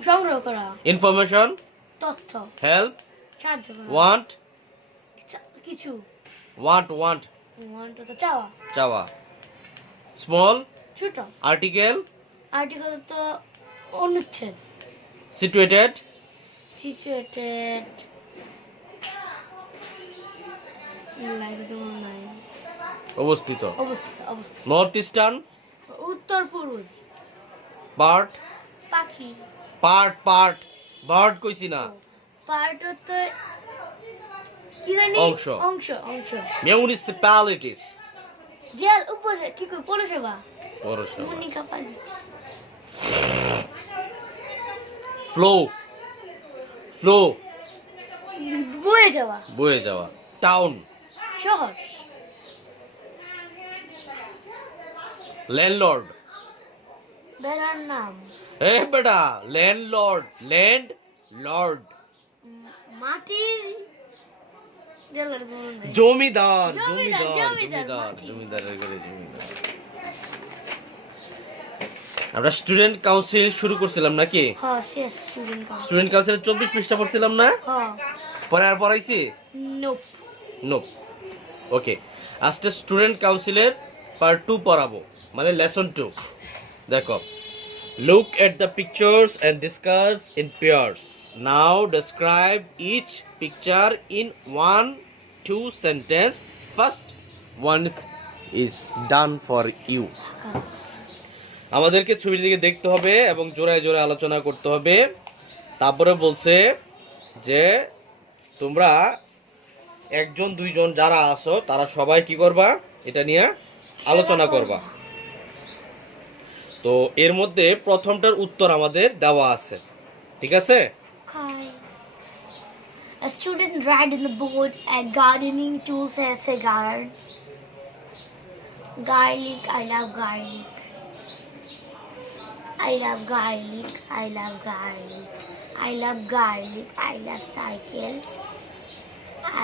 সংগ্রহ করা ইনফরমেশন তথ্য হেল্প সাহায্য করা ওয়ান্ট কিছু ওয়ান্ট want তো চাওয়া চাওয়া স্মল ছোট আর্টিকেল আর্টিকেল তো অনুচ্ছেদ সিচুয়েটেড সিচুয়েটেড লাইক নাই অবস্থিত অবস্থিত অবস্থিত নর্থ ইস্টার্ন উত্তর পূর্ব পার্ট পাখি পার্ট বার্ড কইছি না পার্ট তো কি জানি অংশ। অংশ অংশ মিউনিসিপ্যালিটিস জেল উপজেলা কি কই পৌরসভা পৌরসভা মুনিকা পানি ফ্লো বয়ে যাওয়া বয়ে যাওয়া টাউন শহর ল্যান্ডলর্ড বেড়ার নাম এ বেটা ল্যান্ড লর্ড মাটির জেলার নাম জমিদার জমিদার, জমিদার জমিদার, মাটি। জমিদারের ঘরে জমিদার আমরা স্টুডেন্ট কাউন্সিল শুরু করছিলাম নাকি হ্যাঁ শেষ স্টুডেন্ট কাউন্সিল স্টুডেন্ট কাউন্সিলের 24 পৃষ্ঠা পড়ছিলাম না হ্যাঁ পরে আর পড়াইছি নোপ নো ওকে আজকে স্টুডেন্ট কাউন্সিলের পার্ট 2 পড়াবো মানে লেসন 2 দেখো look at the pictures and discuss in pairs now describe each picture in 1-2 sentence first one is done for you আমাদেরকে ছবির দিকে দেখতে হবে এবং জোড়ায় জোড়ায় আলোচনা করতে হবে তারপরে বলছে যে তোমরা একজন দুইজন যারা আছো তারা সবাই কি করবা এটা নিয়ে আলোচনা করবা তো এর মধ্যে প্রথমটার উত্তর আমাদের দেওয়া আছে ঠিক আছে Kai. A student write in the board a gardening tools as a garden. Garlic, I love garlic. I love garlic, I love garlic. I love garlic, I love cycle.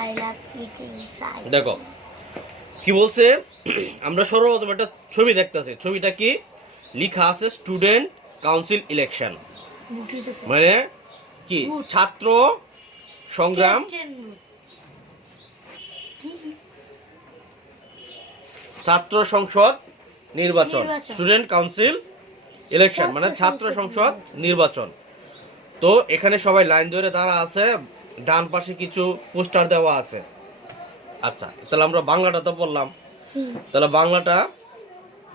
I love eating cycle. দেখো কি বলছে আমরা সর্বপ্রথম একটা ছবি দেখতেছি ছবিটা কি লেখা আছে স্টুডেন্ট কাউন্সিল ইলেকশন মানে কি ছাত্র সংগ্রাম ছাত্র সংসদ নির্বাচন নির্বাচন। স্টুডেন্ট কাউন্সিল ইলেকশন মানে ছাত্র সংসদ নির্বাচন তো এখানে সবাই লাইন ধরে দাঁড়া আছে ডান পাশে কিছু পোস্টার দেওয়া আছে আচ্ছা তাহলে আমরা বাংলাটা তো বললাম তাহলে বাংলাটা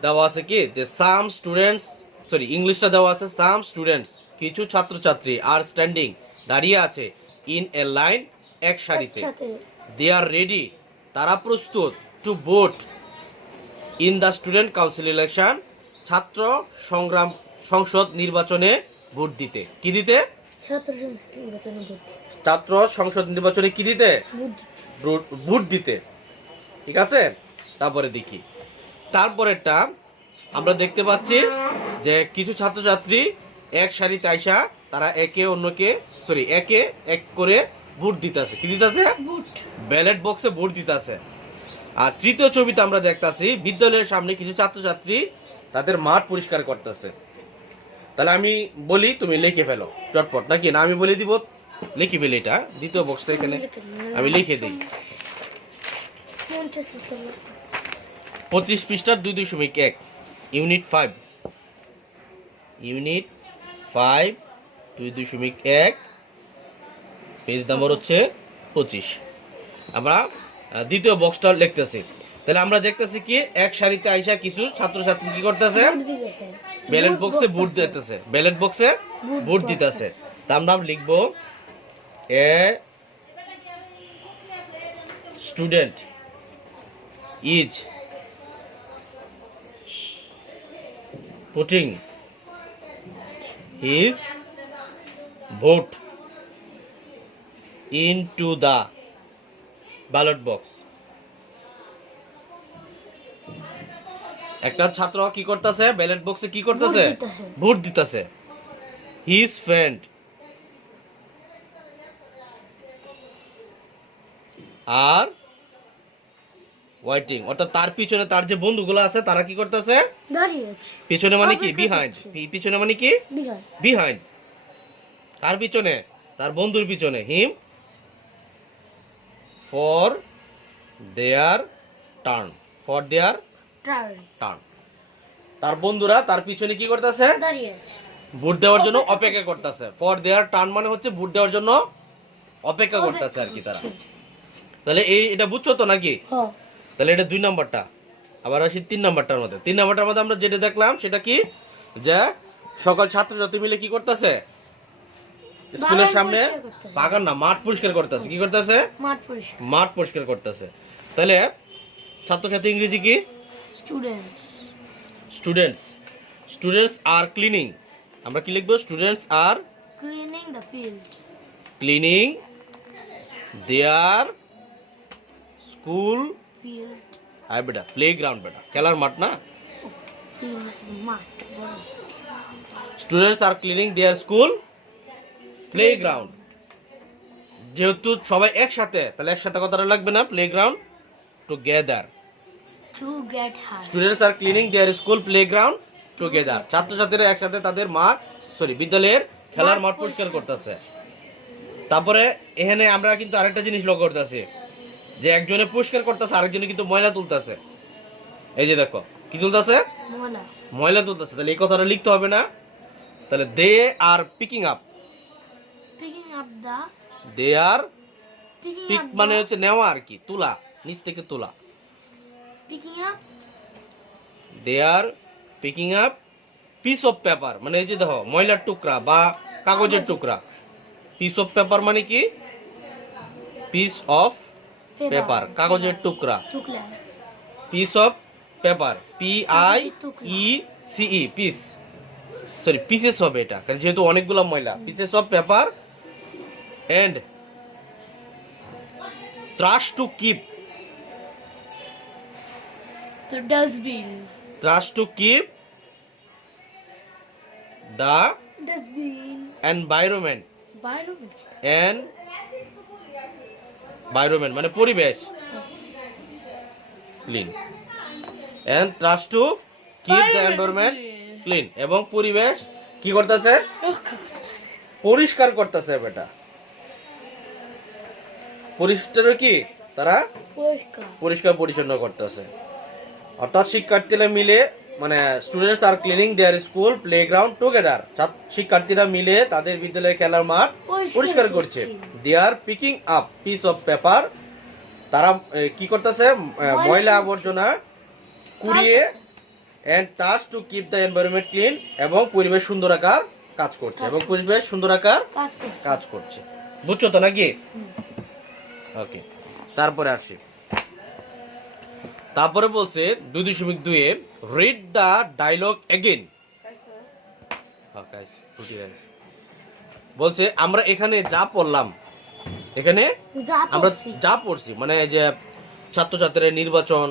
দেওয়া আছে কি যে সাম স্টুডেন্টস সরি ইংলিশটা দেওয়া আছে সাম স্টুডেন্টস কিছু ছাত্রছাত্রী আর স্ট্যান্ডিং দাঁড়িয়ে আছে ইন এ লাইন এক সারিতে দে আর রেডি তারা প্রস্তুত to vote in the student council election ছাত্র সংগ্রাম সংসদ নির্বাচনে ভোট দিতে কি দিতে ছাত্র সংসদ নির্বাচনে কি দিতে ভোট দিতে ঠিক আছে, তারপরে দেখি তারপরেরটা আমরা দেখতে পাচ্ছি যে কিছু ছাত্রছাত্রী এক সারিতে আইসা তারা একে এক করে ভোট দিতেছে। কি দিতেছে? বুট ব্যালট বক্সে ভোট দিতেছে। আর তৃতীয় ছবিতে আমরা দেখতাছি বিদ্যালয়ের সামনে কিছু ছাত্রছাত্রী তাদের মাঠ পরিষ্কার করতেছে। তাহলে আমি বলি, তুমি লিখে ফেলো চটপট, নাকি না আমি বলে দিব? লিখে ফেলি এটা দ্বিতীয় বক্সটা এখানে আমি লিখে দিই। 25 পৃষ্ঠার 2.1 ইউনিট 5 2.1 পেজ নাম্বার হচ্ছে 25। আমরা দ্বিতীয় বক্সটা লিখতেছি। তাহলে আমরা দেখতেছি কি এক সারিতে আইসা কিছু ছাত্রছাত্রী কি করতেছে? ব্যালট বক্সে ভোট দিতেছে। ব্যালট বক্সে ভোট দিতেছে। তা আমরা লিখবো a student is putting his vote into the ballot box. একটা ছাত্র কি করতেছে? ব্যালট বক্সে কি করতেছে? ভোট দিতেছে। His friend আর ওয়াইটিং, অর্থাৎ তার পিছনে তার যে বন্ধুগুলো আছে তারা কি করতেছে? দাঁড়িয়ে আছে। পিছনে মানে কি? অপেক্ষা বিহাইন্ড। করছে। পিছনে মানে কি? বিহার বিহাইন্ড। কার পিছনে? তার বন্ধুর পিছনে। Him for their turn. For their turn turn. তার বন্ধুরা তার পিছনে কি করতেছে? দাঁড়িয়ে আছে। ভোট দেওয়ার জন্য অপেক্ষা করতেছে। ফর দেয়ার টার্ন মানে হচ্ছে ভোট দেওয়ার জন্য অপেক্ষা করতেছে আর কি তারা। তাহলে এটা বুঝছো তো নাকি? হ্যাঁ তাহলে এটা 2 নাম্বারটা। আবার আসি 3 নাম্বারটার মধ্যে। 3 নাম্বারটার মধ্যে আমরা যেটা দেখলাম সেটা কি, যে সকল ছাত্রছাত্রী মিলে কি করতেছে? স্কুলের সামনে বাগান না মাঠ পরিষ্কার করতেছে। কি করতেছে? মাঠ পরিষ্কার। মাঠ পরিষ্কার করতেছে। তাহলে ছাত্রছাত্রী ইংরেজি কি? Students students. Students are cleaning. আমরা কি লিখবো? Students are cleaning the field. Cleaning their school field আর বেটা প্লেগ্রাউন্ড, বেটা খেলার মাঠ না। ফিল্ড মাঠ বড়। Students are cleaning their school playground. যেহেতু সবাই একসাথে, তাহলে একসাথে কথাটা লাগবে না? Playground together. To get high. Students are cleaning their school playground together. ছাত্রছাত্রীরা একসাথে তাদের বিদ্যালয়ের খেলার মাঠ পরিষ্কার করতেছে। তারপরে এখানে আমরা কিন্তু আরেকটা জিনিস লক্ষ্য করতেছি, যে একজনে পরিষ্কার করতেছে, আরেকজনে কিন্তু ময়লা তুলতেছে। এই যে দেখো কি তুলতেছে? মোনা ময়লা তুলতেছে। তাহলে এই কথাটা লিখতে হবে না? তাহলে they are picking up. Picking up the. They are picking pick up মানে হচ্ছে নেওয়া আর কি, তোলা, নিচ থেকে তোলা। Picking up they are picking up piece of paper, মানে এই যে দেখো ময়লার টুকরা বা কাগজের টুকরা। পিস অফ পেপার মানে কি? পিস অফ পেপার, কাগজের টুকরা। টুকরা। Piece of paper, PIECE, piece, sorry pieces হবে এটা, কারণ যেহেতু অনেকগুলো ময়লা। Pieces of paper and trash to keep. তো dustbin. Trash to keep the dustbin. Environment. বাইরে এনভায়রনমেন্ট মানে পরিবেশ। Clean. And trash to keep the environment clean. এবং পরিবেশ কি করতেছে? পরিষ্কার করতেছে বেটা। পরিষ্কার কি? তারা পরিষ্কার পরিচ্ছন্ন করতেছে। অর্থাৎ শিক্ষার্থীরা মিলে, মানে students are cleaning their school playground together. শিক্ষার্থীরা মিলে তাদের বিদ্যালয়ের খেলার মাঠ পরিষ্কার করছে। They are picking up piece of paper. তারা কি করতেছে? ময়লা আবর্জনা কুড়িয়ে and touch to keep the environment clean, এবং পরিবেশ সুন্দর রাখার কাজ করছে। এবং পরিবেশ সুন্দর রাখার কাজ করছে। বুঝছো তো নাকি? ওকে, তারপরে আসি। তারপরে বলছে 2.2 এ রিড দ্য ডায়লগ এগেইন। বলছে আমরা এখানে যা পড়লাম, এখানে আমরা যা পড়ছি, মানে যে ছাত্রছাত্রীরা নির্বাচন,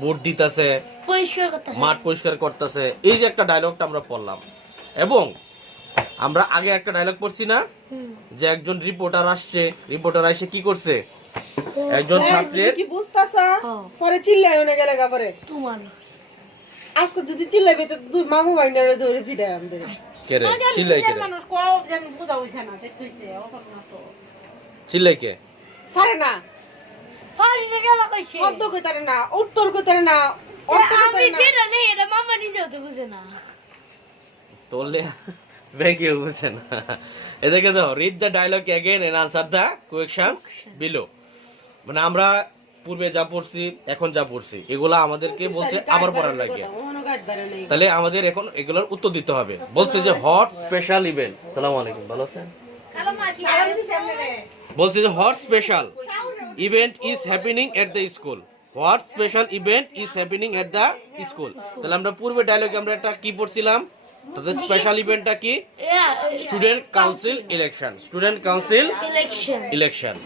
ভোট দিতেছে, পরিষ্কার করতে হয়। মাঠ পরিষ্কার করতেছে, এই যে একটা ডায়লগটা আমরা পড়লাম। এবং আমরা আগে একটা ডায়লগ পড়ছি না, হুম। যে একজন রিপোর্টার আসছে, রিপোর্টার এসে কি করছে, একজন এই, ছাত্রের তুমি কি বুঝতাছ হ্যাঁ। পরে চিল্লাই না গেলে গা পরে তোমার আজকে যদি চিল্লাইবে তো দুই মামু ভাইনারে ধরে ফিডাই আমাদের কে রে চিল্লাই কে রে? মানুষ কও যেন বোঝা হইছে না দেখতেছে অত না তো চিল্লাই কে? পারে না ফার্স্টে গেল কইছে শব্দ কইতারে না উত্তর কইতারে না অর্থ আমি কইতারে না যেটা নেই এটা মামা নিজেও তো বুঝে না। তোলে ব্যাগে বুঝছে না। এদিকে দাও, read the dialogue again and answer the questions below. মানে আমরা পূর্বে যা পড়ছি, এখন যা পড়ছি, এগুলা আমাদেরকে বলছে আবার পড়ার লাগে। ওহনো গাছ বারে নাই তাহলে আমাদের এখন এগুলোর উত্তর দিতে হবে। বলছে যে হট স্পেশাল ইভেন্ট। আসসালামু আলাইকুম, ভালো আছেন? সালাম দিছি আপনারে বলছে যে hot special event is happening at the school. What special event is happening at the school. তাহলে আমরা পূর্বে ডায়লগে আমরা একটা কি পড়ছিলাম, তাদের স্পেশাল ইভেন্টটা কি? Student council election. Student council election election.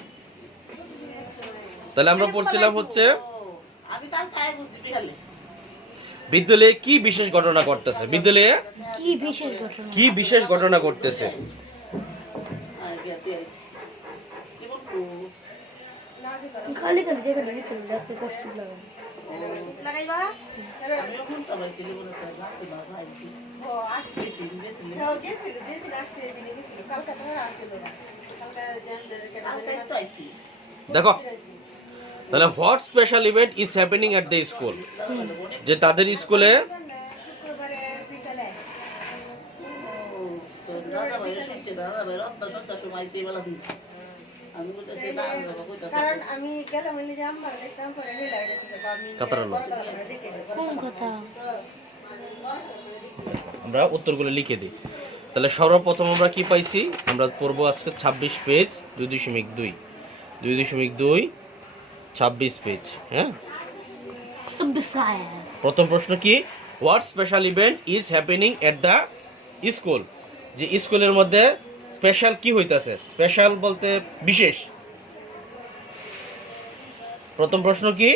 তাহলে আমরা পড়ছিলাম হচ্ছে বিদ্যালয়ে কি বিশেষ ঘটনা ঘটতেছে, বিদ্যালয়ে কি বিশেষ ঘটনা কি বিশেষ ঘটনা ঘটতেছে। খালি খালি জায়গা লাগে চলে যাচ্ছে কষ্ট লাগে। লাগাইবা গেছিল যেদিন আসছে এদিন গেছিল কালকে তো আসছিল না দেখো, তাহলে what special event is happening at the school, যে তাদের স্কুলে কারণ আমি গেলাম হইলে যে আমার দেখতাম পরে হেলাই যেতে আমি কাতারালো। দেখে কোন কথা আমরা উত্তরগুলো লিখে দিই। তাহলে সর্বপ্রথম আমরা কি পাইছি, আমরা পড়বো আজকে 26 পেজ 2.2 2.2 26 পেজ। হ্যাঁ, সাবসায় প্রথম প্রশ্ন কি, what special event is happening at the school, যে স্কুলের মধ্যে স্পেশাল কি হইতাছে, স্পেশাল বলতে বিশেষ। প্রথম প্রশ্ন কি,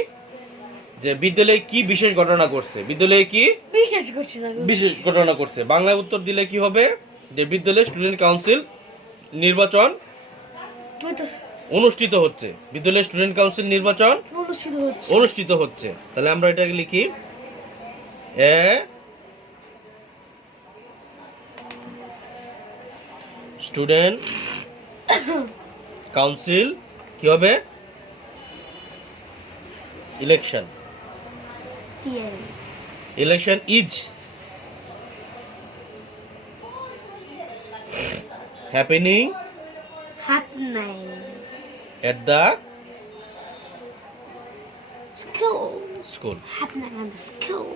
যে বিদ্যালয়ে কি বিশেষ ঘটনা ঘটছে, বিদ্যালয়ে কি বিশেষ ঘটনা বিশেষ ঘটনা করছে। বাংলায় উত্তর দিলে কি হবে, যে বিদ্যালয়ে স্টুডেন্ট কাউন্সিল নির্বাচন তুই তো অনুষ্ঠিত হচ্ছে, বিদ্যালয়ে স্টুডেন্ট কাউন্সিল নির্বাচন অনুষ্ঠিত হচ্ছে অনুষ্ঠিত হচ্ছে। তাহলে আমরা এটাকে লিখি এ স্টুডেন্ট কাউন্সিল কি হবে, election. TL election is happening হাত নাই at the school school. happening at the school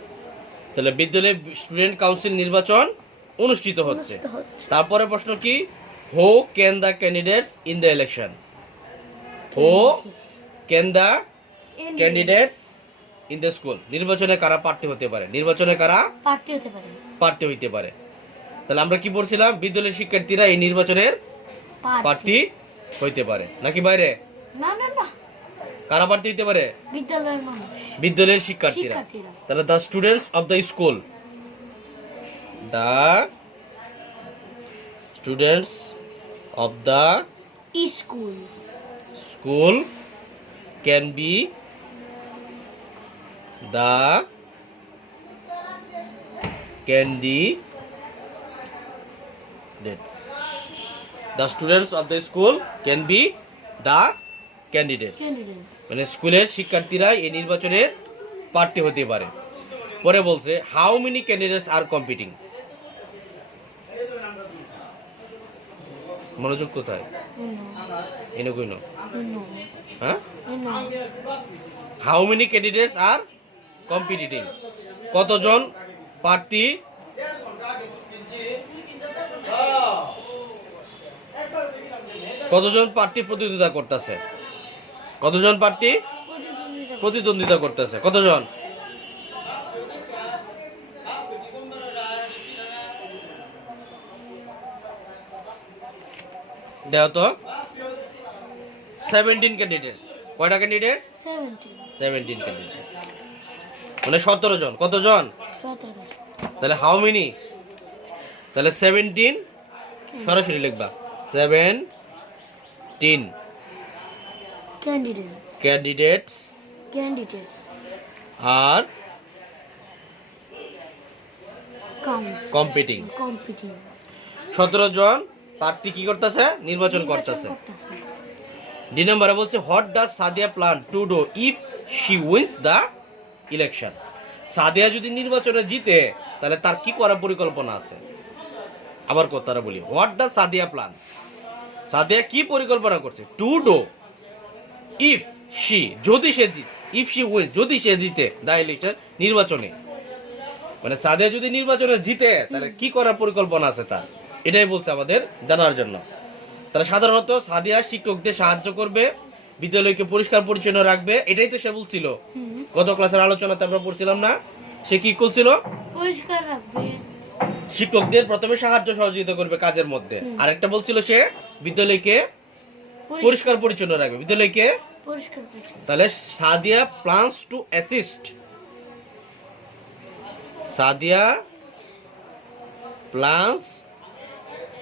তাহলে বিদ্যালয়ে স্টুডেন্ট কাউন্সিল নির্বাচন অনুষ্ঠিত হচ্ছে। অনুষ্ঠিত হচ্ছে। তারপরে প্রশ্ন কি, হো can the candidates in the election, হো can the candidate in the school, নির্বাচনে কারা প্রার্থী হতে পারে, নির্বাচনে কারা পার্টি হতে পারে প্রার্থী হইতে পারে। তাহলে আমরা কি পড়ছিলাম, বিদ্যালয়ের শিক্ষার্থীরা এই নির্বাচনের প্রার্থী হইতে পারে নাকি বাইরে, না না না কারা প্রার্থী হইতে পারে, বিদ্যালয়ের মানুষ বিদ্যালয়ের শিক্ষার্থীরা। শিক্ষার্থীরা তাহলে the students of the school, the students of the school school can be the candidates. The students of the school can be the candidates. Candidate মানে স্কুলের শিক্ষার্থীরা এই নির্বাচনের প্রার্থী হতে পারে। পরে বলছে how many candidates are competing, মনোযোগ কোথায়, এনে কইনো, হ্যাঁ, হাউ মেনি ক্যান্ডিডেটস আর কম্পিটিটিং, কতজন প্রার্থী প্রতিদ্বন্দ্বিতা করতেছে, কতজন প্রার্থী প্রতিদ্বন্দ্বিতা করতেছে, কতজন, দেখো তো 17 ক্যান্ডিডেটস, কয়টা ক্যান্ডিডেটস? 17 17 ক্যান্ডিডেটস, মানে 17 জন। কতজন? 17 তাহলে হাউ মেনি? তাহলে 17 সরাসরি লিখবা 17 candidates ক্যান্ডিডেটস আর counts কম্পিটিং। competing 17 জন প্রার্থী কি করতেছে? নির্বাচন করতেছে। ডি নম্বরে বলছে what does Sadia plan to do if she wins the election. Sadia যদি নির্বাচনে জিতে তাহলে তার কি করার পরিকল্পনা আছে? আবার কথাটা বলি, what does Sadia plan, Sadia কি পরিকল্পনা করছে? টু ডু ইফ শি, যদি সে ইফ শি উইন্স, যদি সে জিতে দ্য ইলেকশন, নির্বাচনে। মানে সাদিয়া যদি নির্বাচনে জিতে তাহলে কি করার পরিকল্পনা আছে তার, এটাই বলছে আমাদের জানার জন্য। তাহলে সাধারণত সাদিয়া শিক্ষকদের সাহায্য করবে, বিদ্যালয়কে পরিষ্কার পরিচ্ছন্ন রাখবে, এটাই তো সে বলছিল। গত ক্লাসের আলোচনাতে আমরা পড়ছিলাম না, সে কি করছিল? পরিষ্কার রাখবে, শিক্ষকদের প্রথমে সাহায্য সহযোগিতা করবে কাজের মধ্যে। আরেকটা বলছিল সে বিদ্যালয়কে পরিষ্কার পরিচ্ছন্ন রাখবে, বিদ্যালয়কে পরিষ্কার পরিচ্ছন্ন। তাহলে Sadia plans two assist, Sadia plans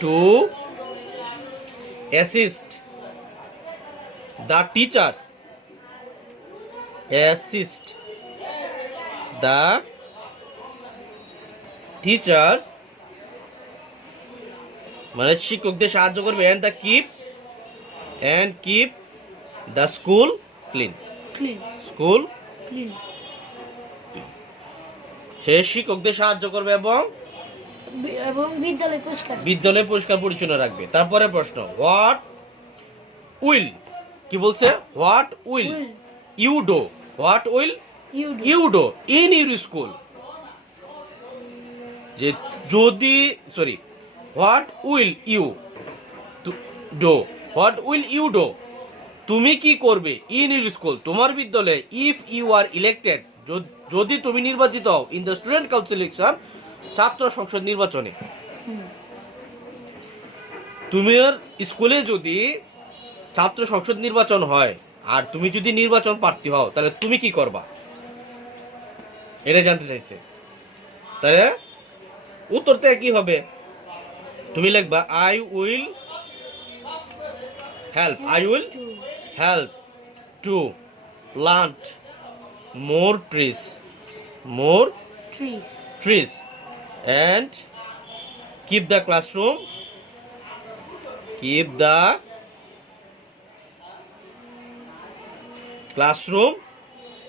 two assist the teachers, assist the teachers মানে শিক্ষকদের সাহায্য করবে and keep the school clean, Clean, school clean. সে শিক্ষকদের সাহায্য করবে এবং এবং বিদ্যালয় পরিষ্কার। বিদ্যালয় পরিষ্কার পরিচ্ছন্ন রাখবে। তারপরে প্রশ্ন, হোয়াট উইল, কি বলছে? What will you do, what will you do in your school, যে যদি sorry what will you do, what will you do, তুমি কি করবে ইন ইউর স্কুল, তোমার বিদ্যালয়ে, ইফ ইউ আর ইলেক্টেড, যদি তুমি নির্বাচিত হও, in the student council election, ছাত্র সংসদ নির্বাচনে। তোমার স্কুলে যদি ছাত্র সংসদ নির্বাচন হয় আর তুমি যদি নির্বাচন প্রার্থী হও তাহলে তুমি কি করবা, এটা জানতে চাইছে। তাহলে উত্তরটা কি হবে? তুমি লিখবা I will help to plant more trees and keep the classroom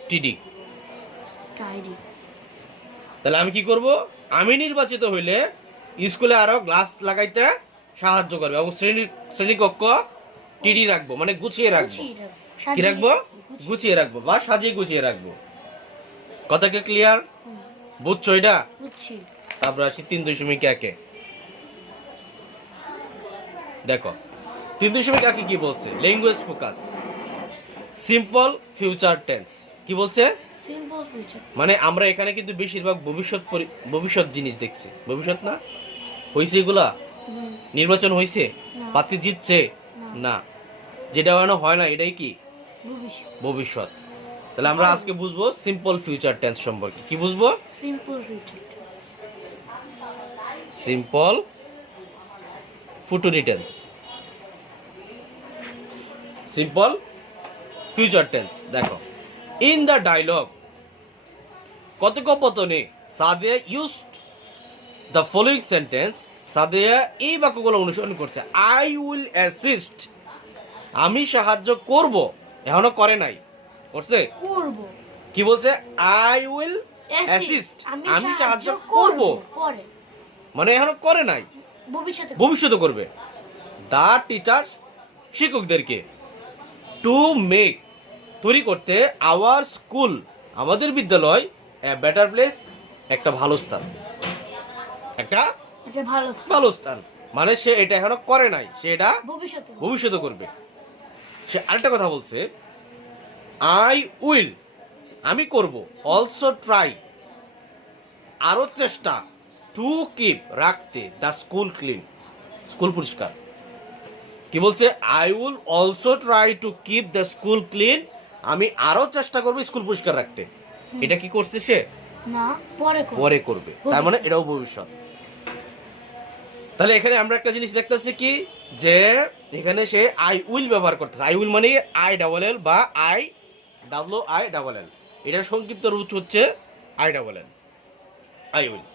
tidy. তাহলে আমি কি করব? আমি নির্বাচিত হইলে স্কুলে আরো গ্লাস লাগাইতে সাহায্য করবে এবং শ্রেণীকক্ষ টিডি রাখবো, মানে গুছিয়ে রাখবো। কি রাখবো? গুছিয়ে রাখবো বা সাজিয়ে গুছিয়ে রাখবো। কথা কি ক্লিয়ার? বুঝছো এটা? বুঝছি। তারপর আসি 3.1 দেখো 3.1 কি বলছে? Language focus, simple future tense. কি বলছে? সিম্পল ফিউচার, মানে আমরা এখানে কিন্তু বেশিরভাগ ভবিষ্যৎ জিনিস দেখছি। ভবিষ্যৎ না হইছে, এগুলা নির্বাচন হইছে, প্রার্থী জিতছে না, যেটা হয় না এটাই কি ভবিষ্যৎ। তাহলে আমরা আজকে বুঝবো সিম্পল ফিউচার টেন্স সম্পর্কে। কি বুঝবো? Simple future tense, simple future tense. দেখো ইন দ্য ডায়লগ কথোপকথনে Sadia used the following sentence, Sadia এই বাক্যগুলো অনুসরণ করছে। আই উইল অ্যাসিস্ট, আমি সাহায্য করব, এখনো করে নাই, করছে করব। কি বলছে? আই উইল অ্যাসিস্ট, আমি সাহায্য করব, মানে এখনো করে নাই, ভবিষ্যতে করবে। দা টিচার, শিক্ষকদেরকে, টু মেক, তৈরি করতে, আওয়ার স্কুল, আমাদের বিদ্যালয়, এ বেটার প্লেস, একটা ভালো স্থান, একটা ভালো স্থান। মানে সে এটা এখনো করে নাই, সে এটা ভবিষ্যতে করবে। সে আরেকটা কথা বলছে, আই উইল, আমি করব, অলসো ট্রাই, আরো চেষ্টা, টু কিপ, রাখতে, দ্য স্কুল ক্লিন, স্কুল পরিষ্কার। কি বলছে? I will also try to keep the school clean আমি আরো চেষ্টা করবো স্কুল পরিষ্কার রাখতে। এটা কি করছে সে? না, পরে করব। পরে করবে, তার মানে এটাও ভবিষ্যৎ। তাহলে এখানে আমরা একটা জিনিস দেখতেছি কি, যে এখানে সে আই উইল ব্যবহার করতেছে। আই উইল মানে আই ডাবল এল বা I W I double L, এটার সংক্ষিপ্ত রূপ হচ্ছে I double L, I will.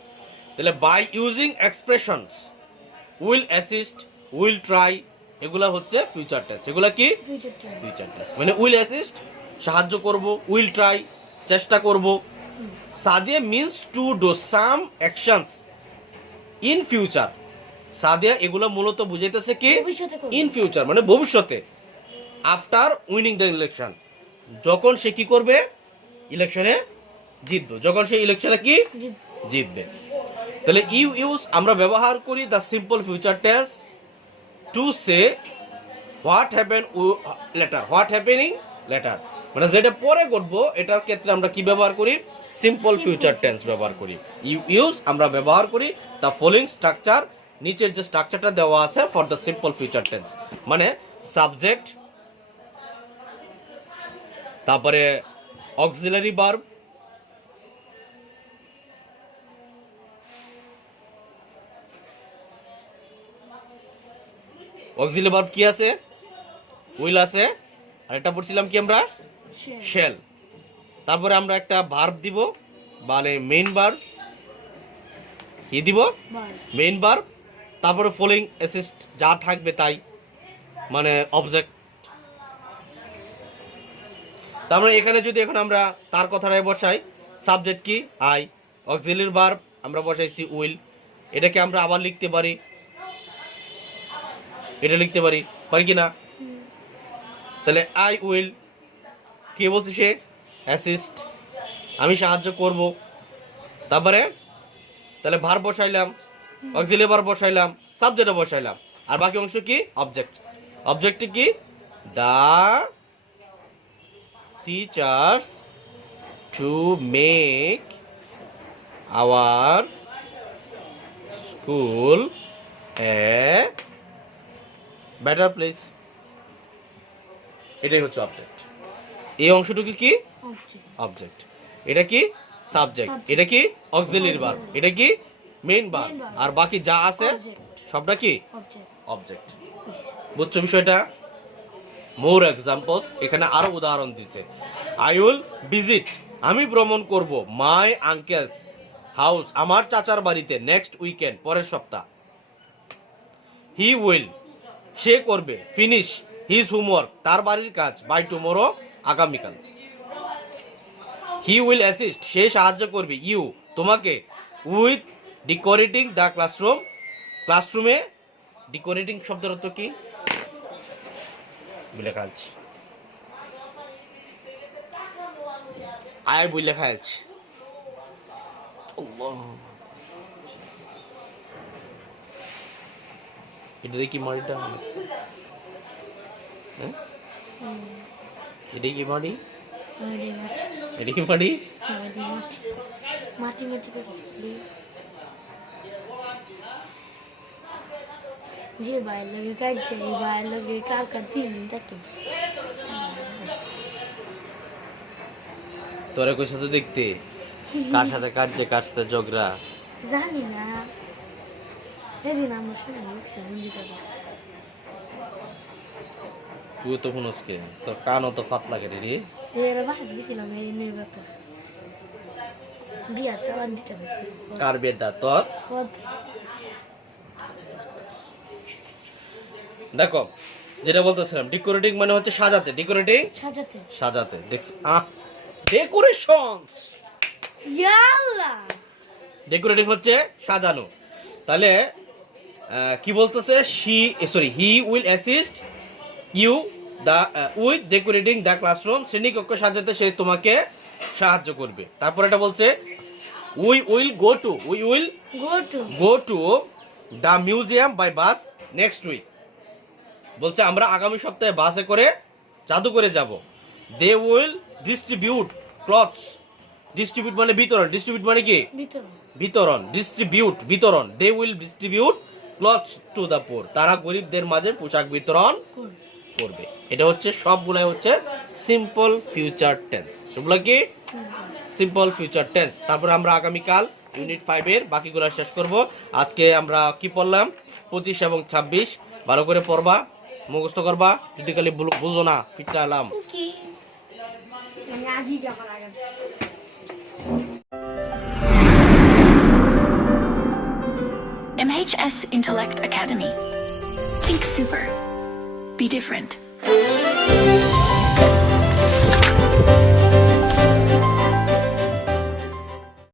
তাহলে by using expressions will assist, will try, এগুলা হচ্ছে ফিউচার টেন্স। এগুলা কি? Future tense. ফিউচার টেন্স মানে উইল অ্যাসিস্ট সাহায্য করব, উইল ট্রাই চেষ্টা করব। Sadia means to do some actions in future. Sadia এগুলো মূলত বুঝাইতেছে কি? ভবিষ্যতে করব। ইন ফিউচার মানে ভবিষ্যতে। আফটার উইনিং দ্য ইলেকশন, যখন সে কি করবে? ইলেকশনে জিতবে। যখন সে ইলেকশনে কি? জিতবে। তাহলে ইউ ইউজ আমরা ব্যবহার করি the simple future tends to say what happen letter, what happening letter, মানে যেটা পরে ঘটবো এটার ক্ষেত্রে আমরা কি ব্যবহার করি? সিম্পল ফিউচার টেন্স ব্যবহার করি। ইউ ইউজ আমরা ব্যবহার করি দ্য ফলোইং স্ট্রাকচার, নিচের যে স্ট্রাকচারটা দেওয়া আছে for the simple future tense, মানে সাবজেক্ট, তারপরে অক্সিলারি ভার্ব, অক্সিলারি ভার্ব কি আছে? উইল আছে, আর এটা পড়ছিলাম কি আমরা? শেল। তারপরে আমরা একটা ভার্ব দিব, মানে মেইন ভার্ব। কি দিব? Main verb. তারপরে ফলোইং অ্যাসিস্ট যা থাকবে তাই, মানে অবজেক্ট। তার মানে এখানে যদি এখন আমরা তার কথাটাই বসাই, সাবজেক্ট কি? আই, অক্সিলারি ভার্ব আমরা বসাইছি উইল, এটাকে আমরা আবার লিখতে পারি, এটা লিখতে পারি, পারি কি না? তাহলে আই উইল কি বলছে সে? অ্যাসিস্ট, আমি সাহায্য করব। তারপরে তাহলে ভার্ব বসাইলাম, অক্সিলারি ভার্ব বসাইলাম, সাবজেক্টও বসাইলাম, আর বাকি অংশ কি? অবজেক্ট। অবজেক্ট কি? The teachers to make our school a better place. এটাই হচ্ছে অবজেক্ট। এই অংশটুকু কি? অবজেক্ট। এটা কি? সাবজেক্ট। এটা কি? Auxiliary verb. এটা কি? Main verb. আর বাকি যা আছে সবটা কি? অবজেক্ট। বুঝছো বিষয়টা? মোর এক্সাম্পলস, এখানে আরো উদাহরণ দিছে। আই উইল ভিজিট, আমি ভ্রমণ করব, মাই আঙ্কেলস হাউস, আমার চাচার বাড়িতে, নেক্সট উইকেন্ড, পরের সপ্তাহ। হি উইল, সে করবে, ফিনিশ হিজ হোমওয়ার্ক, তার বাড়ির কাজ, বাই টুমরো, আগামীকাল। হি উইল অ্যাসিস্ট, সে সাহায্য করবে, ইউ তোমাকে, উইথ ডেকোরেটিং দ্য ক্লাসরুম, ক্লাসরুমে ডেকোরেটিং শব্দের অর্থ কি? লেখা আছে, আয় বই লেখা আছে। এটা দেখি মাড়িটা, এটা কি মাড়ি? এটা কি মাড়ি? মাটি মাটি যে বাইরে লাগে কাটছে, এই বাইরে লাগে কালকা দিন দেখে। তোরা কই সাথে দেখতে, কার সাথে কাটছে, কার সাথে ঝগড়া জানি না। সেদিন আমরা শুনে দিতে তুই তো শুনস কে? তোর কানও তো ফাতলা কেটে রে। এর বাদ দিছিলাম এই নির্বাচন বিয়াতে বাদ দিতে পারছি। কার বেদা তোর? দেখো যেটা বলতেছিলাম, ডেকোরেটিং মানে হচ্ছে সাজাতে, ডেকোরেটিং সাজাতে, সাজাতে। দেখছ ডেকোরেশনস, ইয়াল্লা ডেকোরেটিং হচ্ছে সাজানো। তাহলে কি বলতেছে? He will assist you the with decorating the classroom, শ্রেণীকক্ষ সাজাতে সে তোমাকে সাহায্য করবে। তারপর এটা বলছে we will go to the museum by bus next week, বলছে আমরা আগামী সপ্তাহে বাসে করে জাদুঘরে যাব। They will distribute clothes, distribute মানে বিতরণ, ডিস্ট্রিবিউট মানে কি? বিতরণ, ডিস্ট্রিবিউট বিতরণ। They will distribute clothes to the poor, তারা গরিবদের মাঝে পোশাক বিতরণ করবে। এটা হচ্ছে সবগুলাই হচ্ছে সিম্পল ফিউচার টেন্স। সবগুলো কি সিম্পল ফিউচার টেন্স। তারপর আমরা আগামীকাল ইউনিট 5 এর বাকিগুলো শেষ করব। আজকে আমরা কি পড়লাম? 25 এবং 26 ভালো করে পড়বা, মুখস্থ করবা। যদি খালি বুঝো না পিটালাম। কি আমি আগে যাবার আগে MHS Intellect Academy. Think super. Be different.